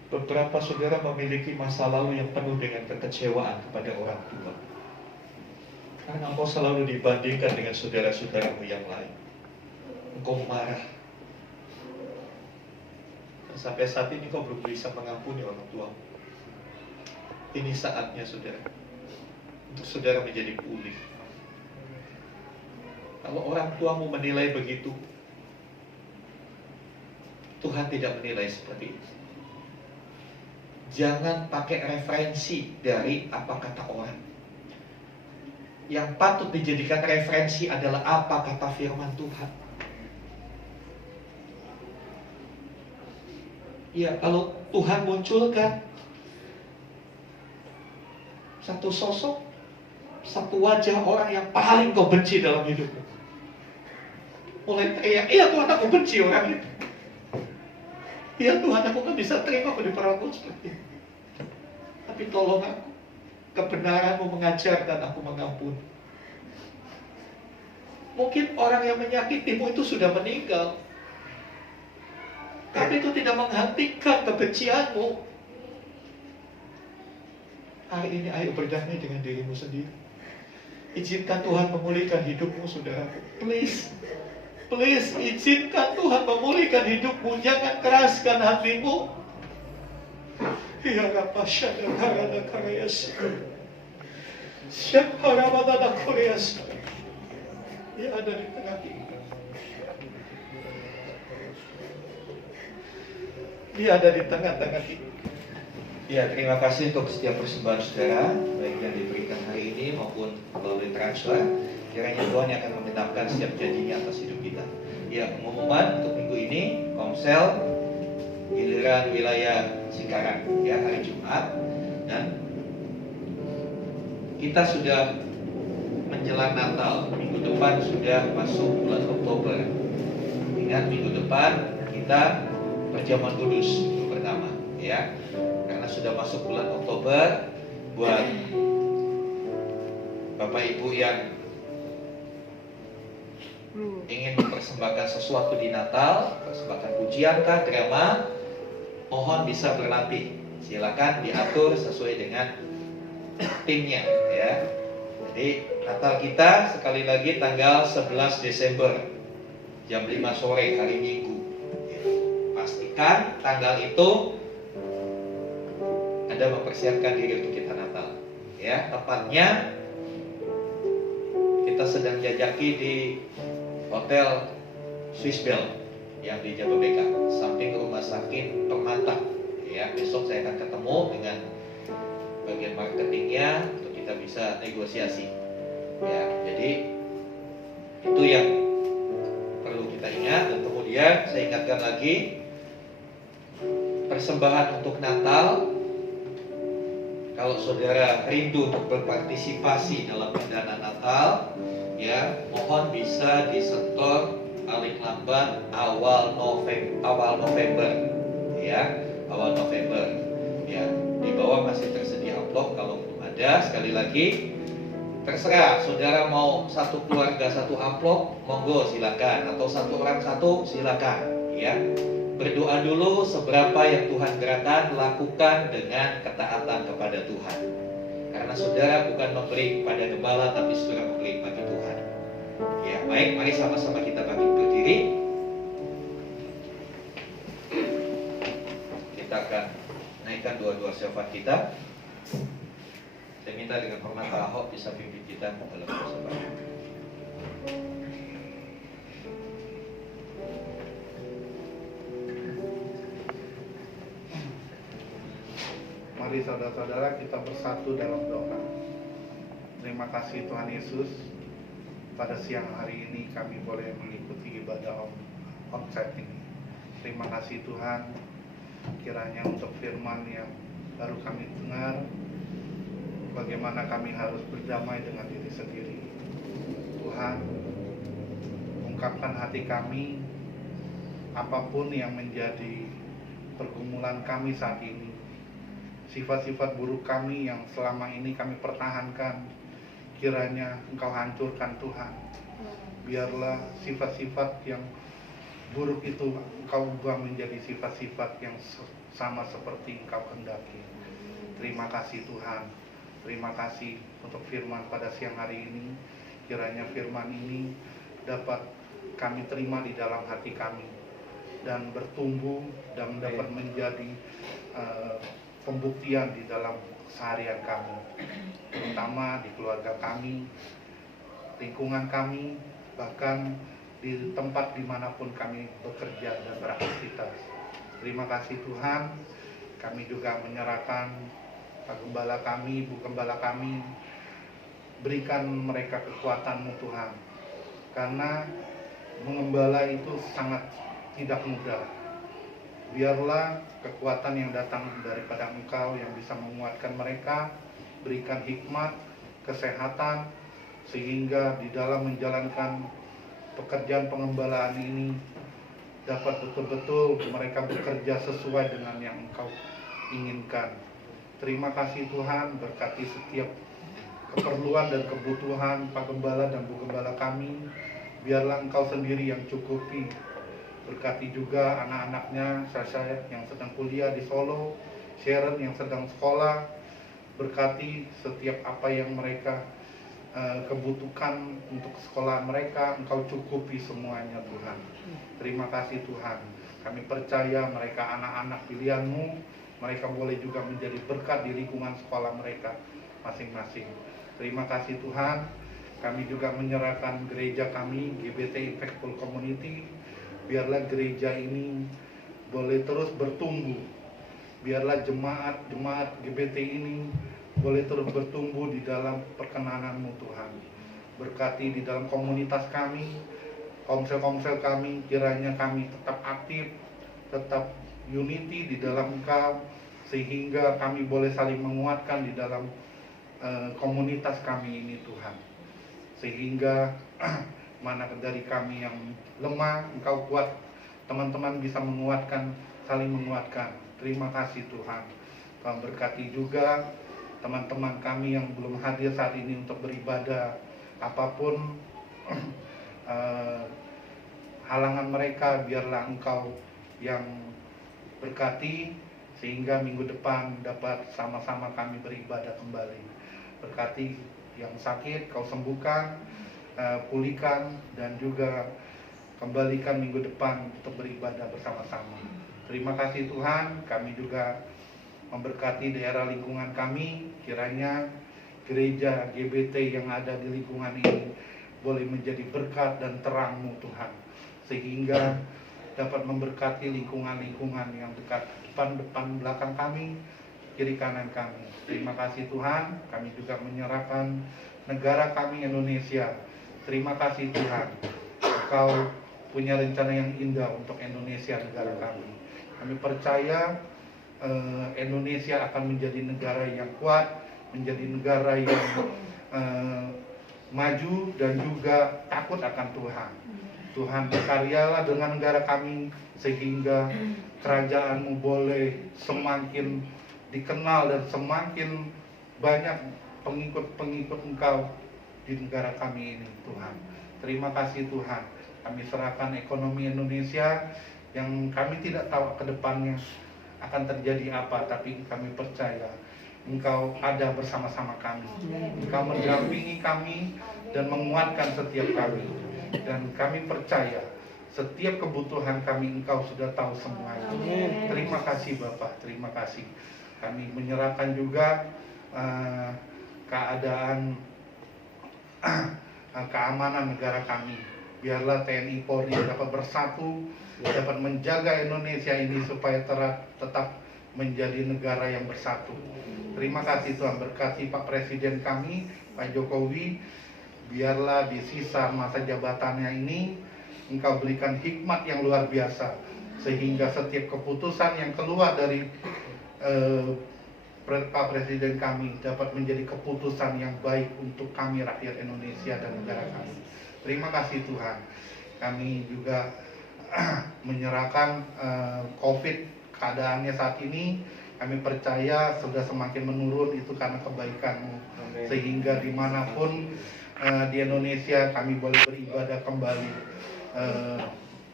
Beberapa saudara memiliki masa lalu yang penuh dengan kekecewaan kepada orang tua. Karena engkau selalu dibandingkan dengan saudara-saudaramu yang lain. Engkau marah. Dan sampai saat ini kau belum bisa mengampuni orang tua. Ini saatnya saudara, untuk saudara menjadi pulih. Kalau orang tuamu menilai begitu, Tuhan tidak menilai seperti itu. Jangan pakai referensi dari apa kata orang. Yang patut dijadikan referensi adalah apa kata firman Tuhan. Ya, kalau Tuhan munculkan satu sosok, satu wajah orang yang paling kau benci dalam hidupmu, mulai teriak, iya Tuhan, aku benci orang itu. Ya Tuhan, aku gak bisa terima kau diperlakukan seperti itu. Tapi tolong aku, kebenaran-Mu mengajarkan aku mengampuni. Mungkin orang yang menyakitimu itu sudah meninggal, tapi itu tidak menghentikan kebencianmu. Hari ini ayo berdamai dengan dirimu sendiri. Izinkan Tuhan memulihkan hidupmu, saudaraku. Please. Please, izinkan Tuhan memulihkan hidupmu. Jangan keraskan hatimu. Ya Rabba Syadharana Karyas. Syadharana Karyas. Dia ada di tengah kita. Dia ada di tengah-tengah kita. Ya, terima kasih untuk setiap persembahan saudara, baik yang diberikan hari ini maupun melalui transfer. Kiranya Tuhan yang akan mengenapkan setiap janjinya atas hidup kita. Ya, pengumuman untuk minggu ini, Komsel giliran wilayah Cikarang, ya, hari Jumat. Dan kita sudah menjelang Natal, minggu depan sudah masuk bulan Oktober. Ingat, minggu depan kita perjamuan kudus minggu pertama, ya. Karena sudah masuk bulan Oktober, buat Bapak Ibu yang ingin mempersembahkan sesuatu di Natal, persembahkan pujian kah, drama, mohon bisa berlatih. Silakan diatur sesuai dengan timnya, ya. Jadi Natal kita sekali lagi tanggal 11 Desember jam 5 sore hari Minggu. Pastikan tanggal itu Anda mempersiapkan diri untuk kita Natal, ya. Tepatnya kita sedang jajaki di Hotel Swiss Bell yang di Jababeka, samping Rumah Sakit Permata. Ya, besok saya akan ketemu dengan bagian marketingnya untuk kita bisa negosiasi. Ya, jadi itu yang perlu kita ingat. Dan kemudian saya ingatkan lagi, persembahan untuk Natal. Kalau saudara rindu untuk berpartisipasi dalam pendana Natal, ya, mohon bisa disetor paling lambat awal November, ya, awal November, ya. Di bawah masih tersedia amplop, kalau belum ada, sekali lagi terserah saudara mau satu keluarga satu amplop, monggo silakan, atau satu orang satu silakan, ya. Berdoa dulu seberapa yang Tuhan gerakan, lakukan dengan ketaatan kepada Tuhan. Karena saudara bukan memberi kepada gembala, tapi saudara memberi bagi Tuhan. Ya, baik, mari sama-sama kita bangkit berdiri. Kita akan naikkan dua-dua syafat kita. Saya minta dengan hormat Pak Ahok bisa pimpin kita dalam persembahan. Mari saudara-saudara kita bersatu dalam doa. Terima kasih Tuhan Yesus, pada siang hari ini kami boleh mengikuti ibadah onsite ini. Terima kasih Tuhan, kiranya untuk firman yang baru kami dengar, bagaimana kami harus berdamai dengan diri sendiri. Tuhan, ungkapkan hati kami, apapun yang menjadi pergumulan kami saat ini, sifat-sifat buruk kami yang selama ini kami pertahankan, kiranya Engkau hancurkan Tuhan. Biarlah sifat-sifat yang buruk itu Engkau ubah menjadi sifat-sifat yang sama seperti Engkau kehendaki. Terima kasih Tuhan. Terima kasih untuk firman pada siang hari ini. Kiranya firman ini dapat kami terima di dalam hati kami dan bertumbuh dan dapat menjadi pembuktian di dalam keseharian kami, terutama di keluarga kami, lingkungan kami, bahkan di tempat dimanapun kami bekerja dan beraktivitas. Terima kasih Tuhan. Kami juga menyerahkan Pak Gembala kami, Bu Gembala kami, berikan mereka kekuatan-Mu Tuhan, karena mengembala itu sangat tidak mudah. Biarlah kekuatan yang datang daripada Engkau yang bisa menguatkan mereka, berikan hikmat, kesehatan, sehingga di dalam menjalankan pekerjaan pengembalaan ini dapat betul-betul mereka bekerja sesuai dengan yang Engkau inginkan. Terima kasih Tuhan, berkati setiap keperluan dan kebutuhan Pak Gembala dan Bu Gembala kami. Biarlah Engkau sendiri yang cukupi. Berkati juga anak-anaknya, Sasha yang sedang kuliah di Solo, Sharon yang sedang sekolah. Berkati setiap apa yang mereka kebutuhan untuk sekolah mereka, Engkau cukupi semuanya Tuhan. Terima kasih Tuhan. Kami percaya mereka anak-anak pilihan-Mu, mereka boleh juga menjadi berkat di lingkungan sekolah mereka masing-masing. Terima kasih Tuhan. Kami juga menyerahkan gereja kami, GBT Impactful Community. Biarlah gereja ini boleh terus bertumbuh. Biarlah jemaat GBT ini boleh terus bertumbuh di dalam perkenanan-Mu Tuhan. Berkati di dalam komunitas kami, komsel-komsel kami, kiranya kami tetap aktif, tetap unity di dalam Engkau, sehingga kami boleh saling menguatkan di dalam komunitas kami ini Tuhan. Sehingga mana dari kami yang lemah, Engkau kuat, teman-teman bisa menguatkan, saling menguatkan. Terima kasih Tuhan. Tuhan berkati juga teman-teman kami yang belum hadir saat ini untuk beribadah. Apapun halangan mereka, biarlah Engkau yang berkati, sehingga minggu depan dapat sama-sama kami beribadah kembali. Berkati yang sakit, Kau sembuhkan, pulihkan, dan juga kembalikan minggu depan untuk beribadah bersama-sama. Terima kasih Tuhan. Kami juga memberkati daerah lingkungan kami, kiranya gereja GBT yang ada di lingkungan ini boleh menjadi berkat dan terang-Mu Tuhan, sehingga dapat memberkati lingkungan-lingkungan yang dekat depan belakang kami, kiri kanan kami. Terima kasih Tuhan. Kami juga menyerahkan negara kami Indonesia. Terima kasih Tuhan, Engkau punya rencana yang indah untuk Indonesia, negara kami. Kami percaya Indonesia akan menjadi negara yang kuat, menjadi negara yang maju dan juga takut akan Tuhan. Tuhan, berkaryalah dengan negara kami, sehingga kerajaan-Mu boleh semakin dikenal dan semakin banyak pengikut-pengikut Engkau di negara kami ini Tuhan. Terima kasih Tuhan. Kami serahkan ekonomi Indonesia yang kami tidak tahu ke depannya akan terjadi apa, tapi kami percaya Engkau ada bersama-sama kami. Engkau mendampingi kami dan menguatkan setiap kami. Dan kami percaya setiap kebutuhan kami Engkau sudah tahu semuanya. Terima kasih Bapak, terima kasih. Kami menyerahkan juga keadaan keamanan negara kami. Biarlah TNI Polri dapat bersatu, dapat menjaga Indonesia ini supaya tetap menjadi negara yang bersatu. Terima kasih Tuhan. Berkati Pak Presiden kami, Pak Jokowi. Biarlah di sisa masa jabatannya ini Engkau berikan hikmat yang luar biasa, sehingga setiap keputusan yang keluar dari Pak Presiden kami dapat menjadi keputusan yang baik untuk kami rakyat Indonesia dan negara kami. Terima kasih Tuhan. Kami juga menyerahkan COVID keadaannya saat ini. Kami percaya sudah semakin menurun itu karena kebaikan-Mu. Sehingga dimanapun di Indonesia kami boleh beribadah kembali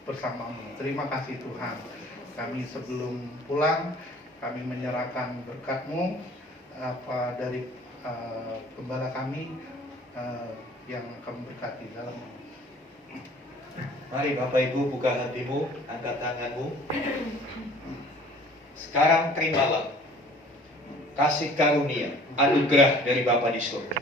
bersama-Mu. Terima kasih Tuhan. Kami sebelum pulang, kami menyerahkan berkat-Mu dari gembala kami yang akan berkati dalam. Mari Bapak Ibu buka hatimu, angkat tanganmu. Sekarang terimalah kasih karunia, anugerah dari Bapa di surga.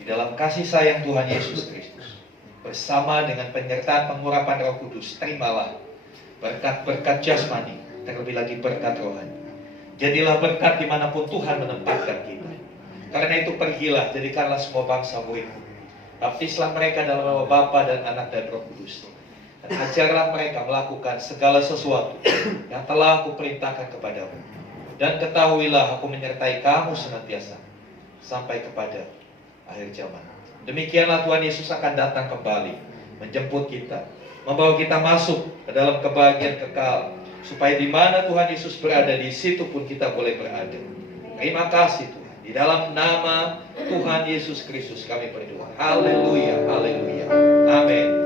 Di dalam kasih sayang Tuhan Yesus Kristus, bersama dengan penyertaan pengurapan Roh Kudus, terimalah berkat-berkat jasmani, terlebih lagi berkat rohani. Jadilah berkat dimanapun Tuhan menempatkan kita. Karena itu pergilah, jadikanlah semua bangsa muridmu. Baptislah mereka dalam nama Bapa dan Anak dan Roh Kudus. Dan ajarlah mereka melakukan segala sesuatu yang telah aku perintahkan kepadamu. Dan ketahuilah aku menyertai kamu senantiasa sampai kepada akhir zaman. Demikianlah Tuhan Yesus akan datang kembali, menjemput kita, membawa kita masuk ke dalam kebahagiaan kekal, supaya di mana Tuhan Yesus berada, di situ pun kita boleh berada. Terima kasih Tuhan. Di dalam nama Tuhan Yesus Kristus kami berdoa. Haleluya, haleluya. Amin.